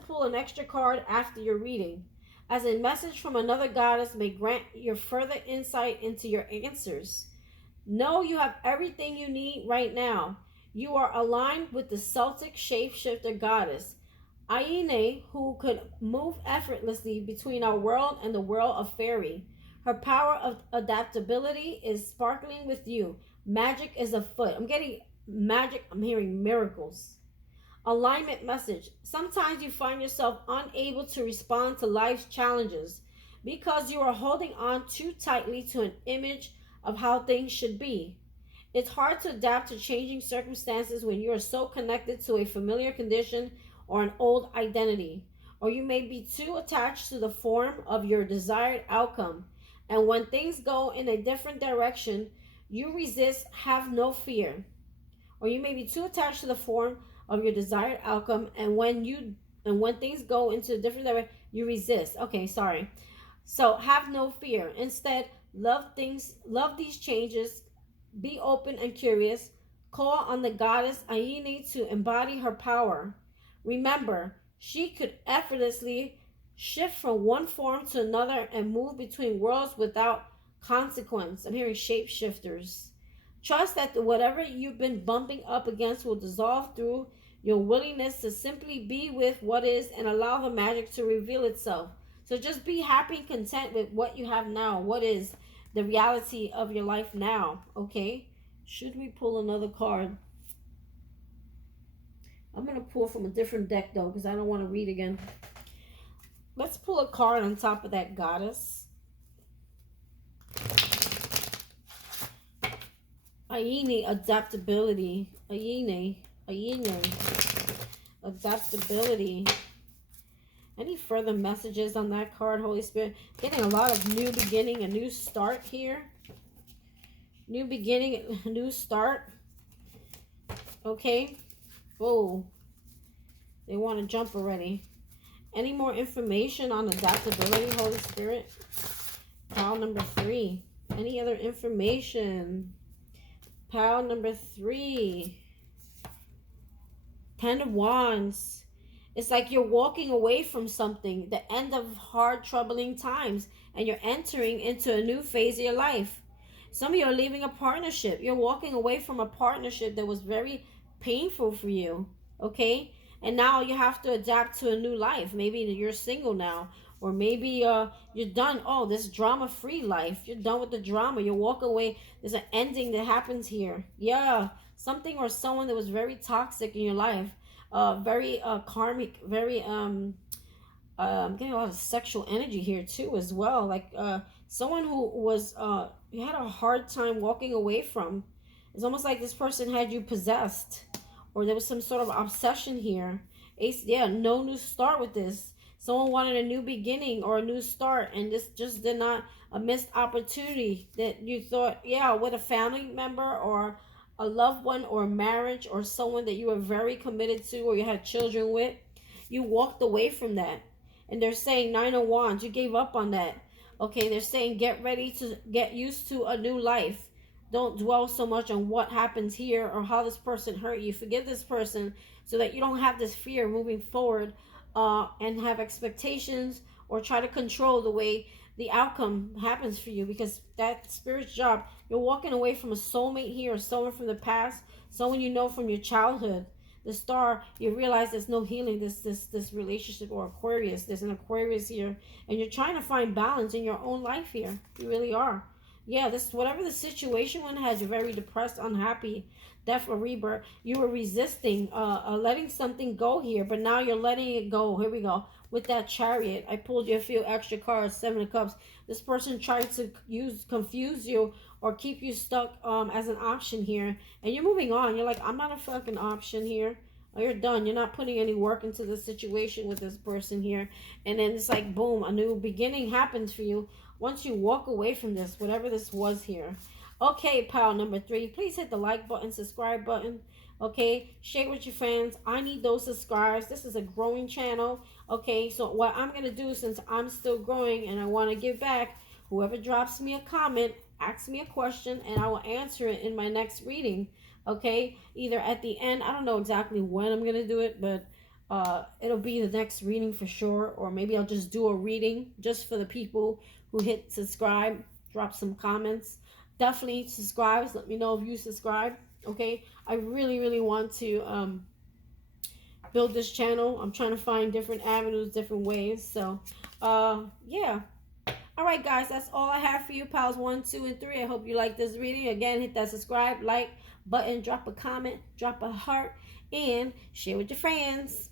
pull an extra card after your reading, as a message from another goddess may grant you further insight into your answers. Know you have everything you need right now. You are aligned with the Celtic shapeshifter goddess, Ayine, who could move effortlessly between our world and the world of fairy. Her power of adaptability is sparkling with you. Magic is afoot. I'm getting magic. I'm hearing miracles. Alignment message. Sometimes you find yourself unable to respond to life's challenges because you are holding on too tightly to an image of how things should be. It's hard to adapt to changing circumstances when you are so connected to a familiar condition or an old identity. Or you may be too attached to the form of your desired outcome. And when things go in a different direction, you resist, have no fear. Or you may be too attached to the form of your desired outcome, and when things go into a different direction, you resist. Okay, sorry. So have no fear. Instead, love these changes, be open and curious. Call on the goddess Ayine to embody her power. Remember, she could effortlessly shift from one form to another and move between worlds without consequence. I'm hearing shapeshifters. Trust that whatever you've been bumping up against will dissolve through your willingness to simply be with what is and allow the magic to reveal itself. So just be happy and content with what you have now. What is the reality of your life now? Okay? Should we pull another card? I'm going to pull from a different deck though, because I don't want to read again. Let's pull a card on top of that goddess. Ayine, adaptability. Ayine, adaptability. Any further messages on that card, Holy Spirit? Getting a lot of new beginning, a new start here. New beginning, new start. Okay. Whoa. They want to jump already. Any more information on adaptability, Holy Spirit? Pile number 3. Any other information? Pile number 3. 10 of Wands. It's like you're walking away from something. The end of hard, troubling times. And you're entering into a new phase of your life. Some of you are leaving a partnership. You're walking away from a partnership that was very painful for you. Okay? And now you have to adapt to a new life. Maybe you're single now. Or maybe you're done. Oh, this drama-free life. You're done with the drama. You walk away. There's an ending that happens here. Yeah. Something or someone that was very toxic in your life. Very karmic. Very, I'm getting a lot of sexual energy here too as well. Like someone who was, you had a hard time walking away from. It's almost like this person had you possessed. Or there was some sort of obsession here. Ace, yeah, no new start with this. Someone wanted a new beginning or a new start, and this just did not, a missed opportunity that you thought, yeah, with a family member or a loved one or marriage or someone that you were very committed to or you had children with. You walked away from that. And they're saying 9 of Wands, you gave up on that. Okay, they're saying get ready to get used to a new life. Don't dwell so much on what happens here or how this person hurt you. Forgive this person so that you don't have this fear moving forward and have expectations or try to control the way the outcome happens for you, because that spirit's job, you're walking away from a soulmate here or someone from the past, someone you know from your childhood. The star, you realize there's no healing this relationship, or Aquarius. There's an Aquarius here, and you're trying to find balance in your own life here. You really are. Yeah, this, whatever the situation one had, you're very depressed, unhappy, death or rebirth. You were resisting, letting something go here, but now you're letting it go. Here we go. With that Chariot, I pulled you a few extra cards, 7 of Cups. This person tried to confuse you or keep you stuck as an option here. And you're moving on. You're like, I'm not a fucking option here. Oh, you're done. You're not putting any work into the situation with this person here. And then it's like, boom, a new beginning happens for you once you walk away from this, whatever this was here. Okay, pile number 3. Please hit the like button, subscribe button. Okay, share with your friends. I need those subscribers. This is a growing channel. Okay, so what I'm going to do, since I'm still growing and I want to give back, whoever drops me a comment, ask me a question, and I will answer it in my next reading. Okay, either at the end, I don't know exactly when I'm going to do it, but it'll be the next reading for sure. Or maybe I'll just do a reading just for the people who hit subscribe, drop some comments. Definitely subscribe. Let me know if you subscribe. Okay, I really want to build this channel. I'm trying to find different avenues, different ways. So yeah. All right, guys, that's all I have for you, pals 1, 2, and 3. I hope you like this reading. Again, hit that subscribe, like button, drop a comment, drop a heart, and share with your friends.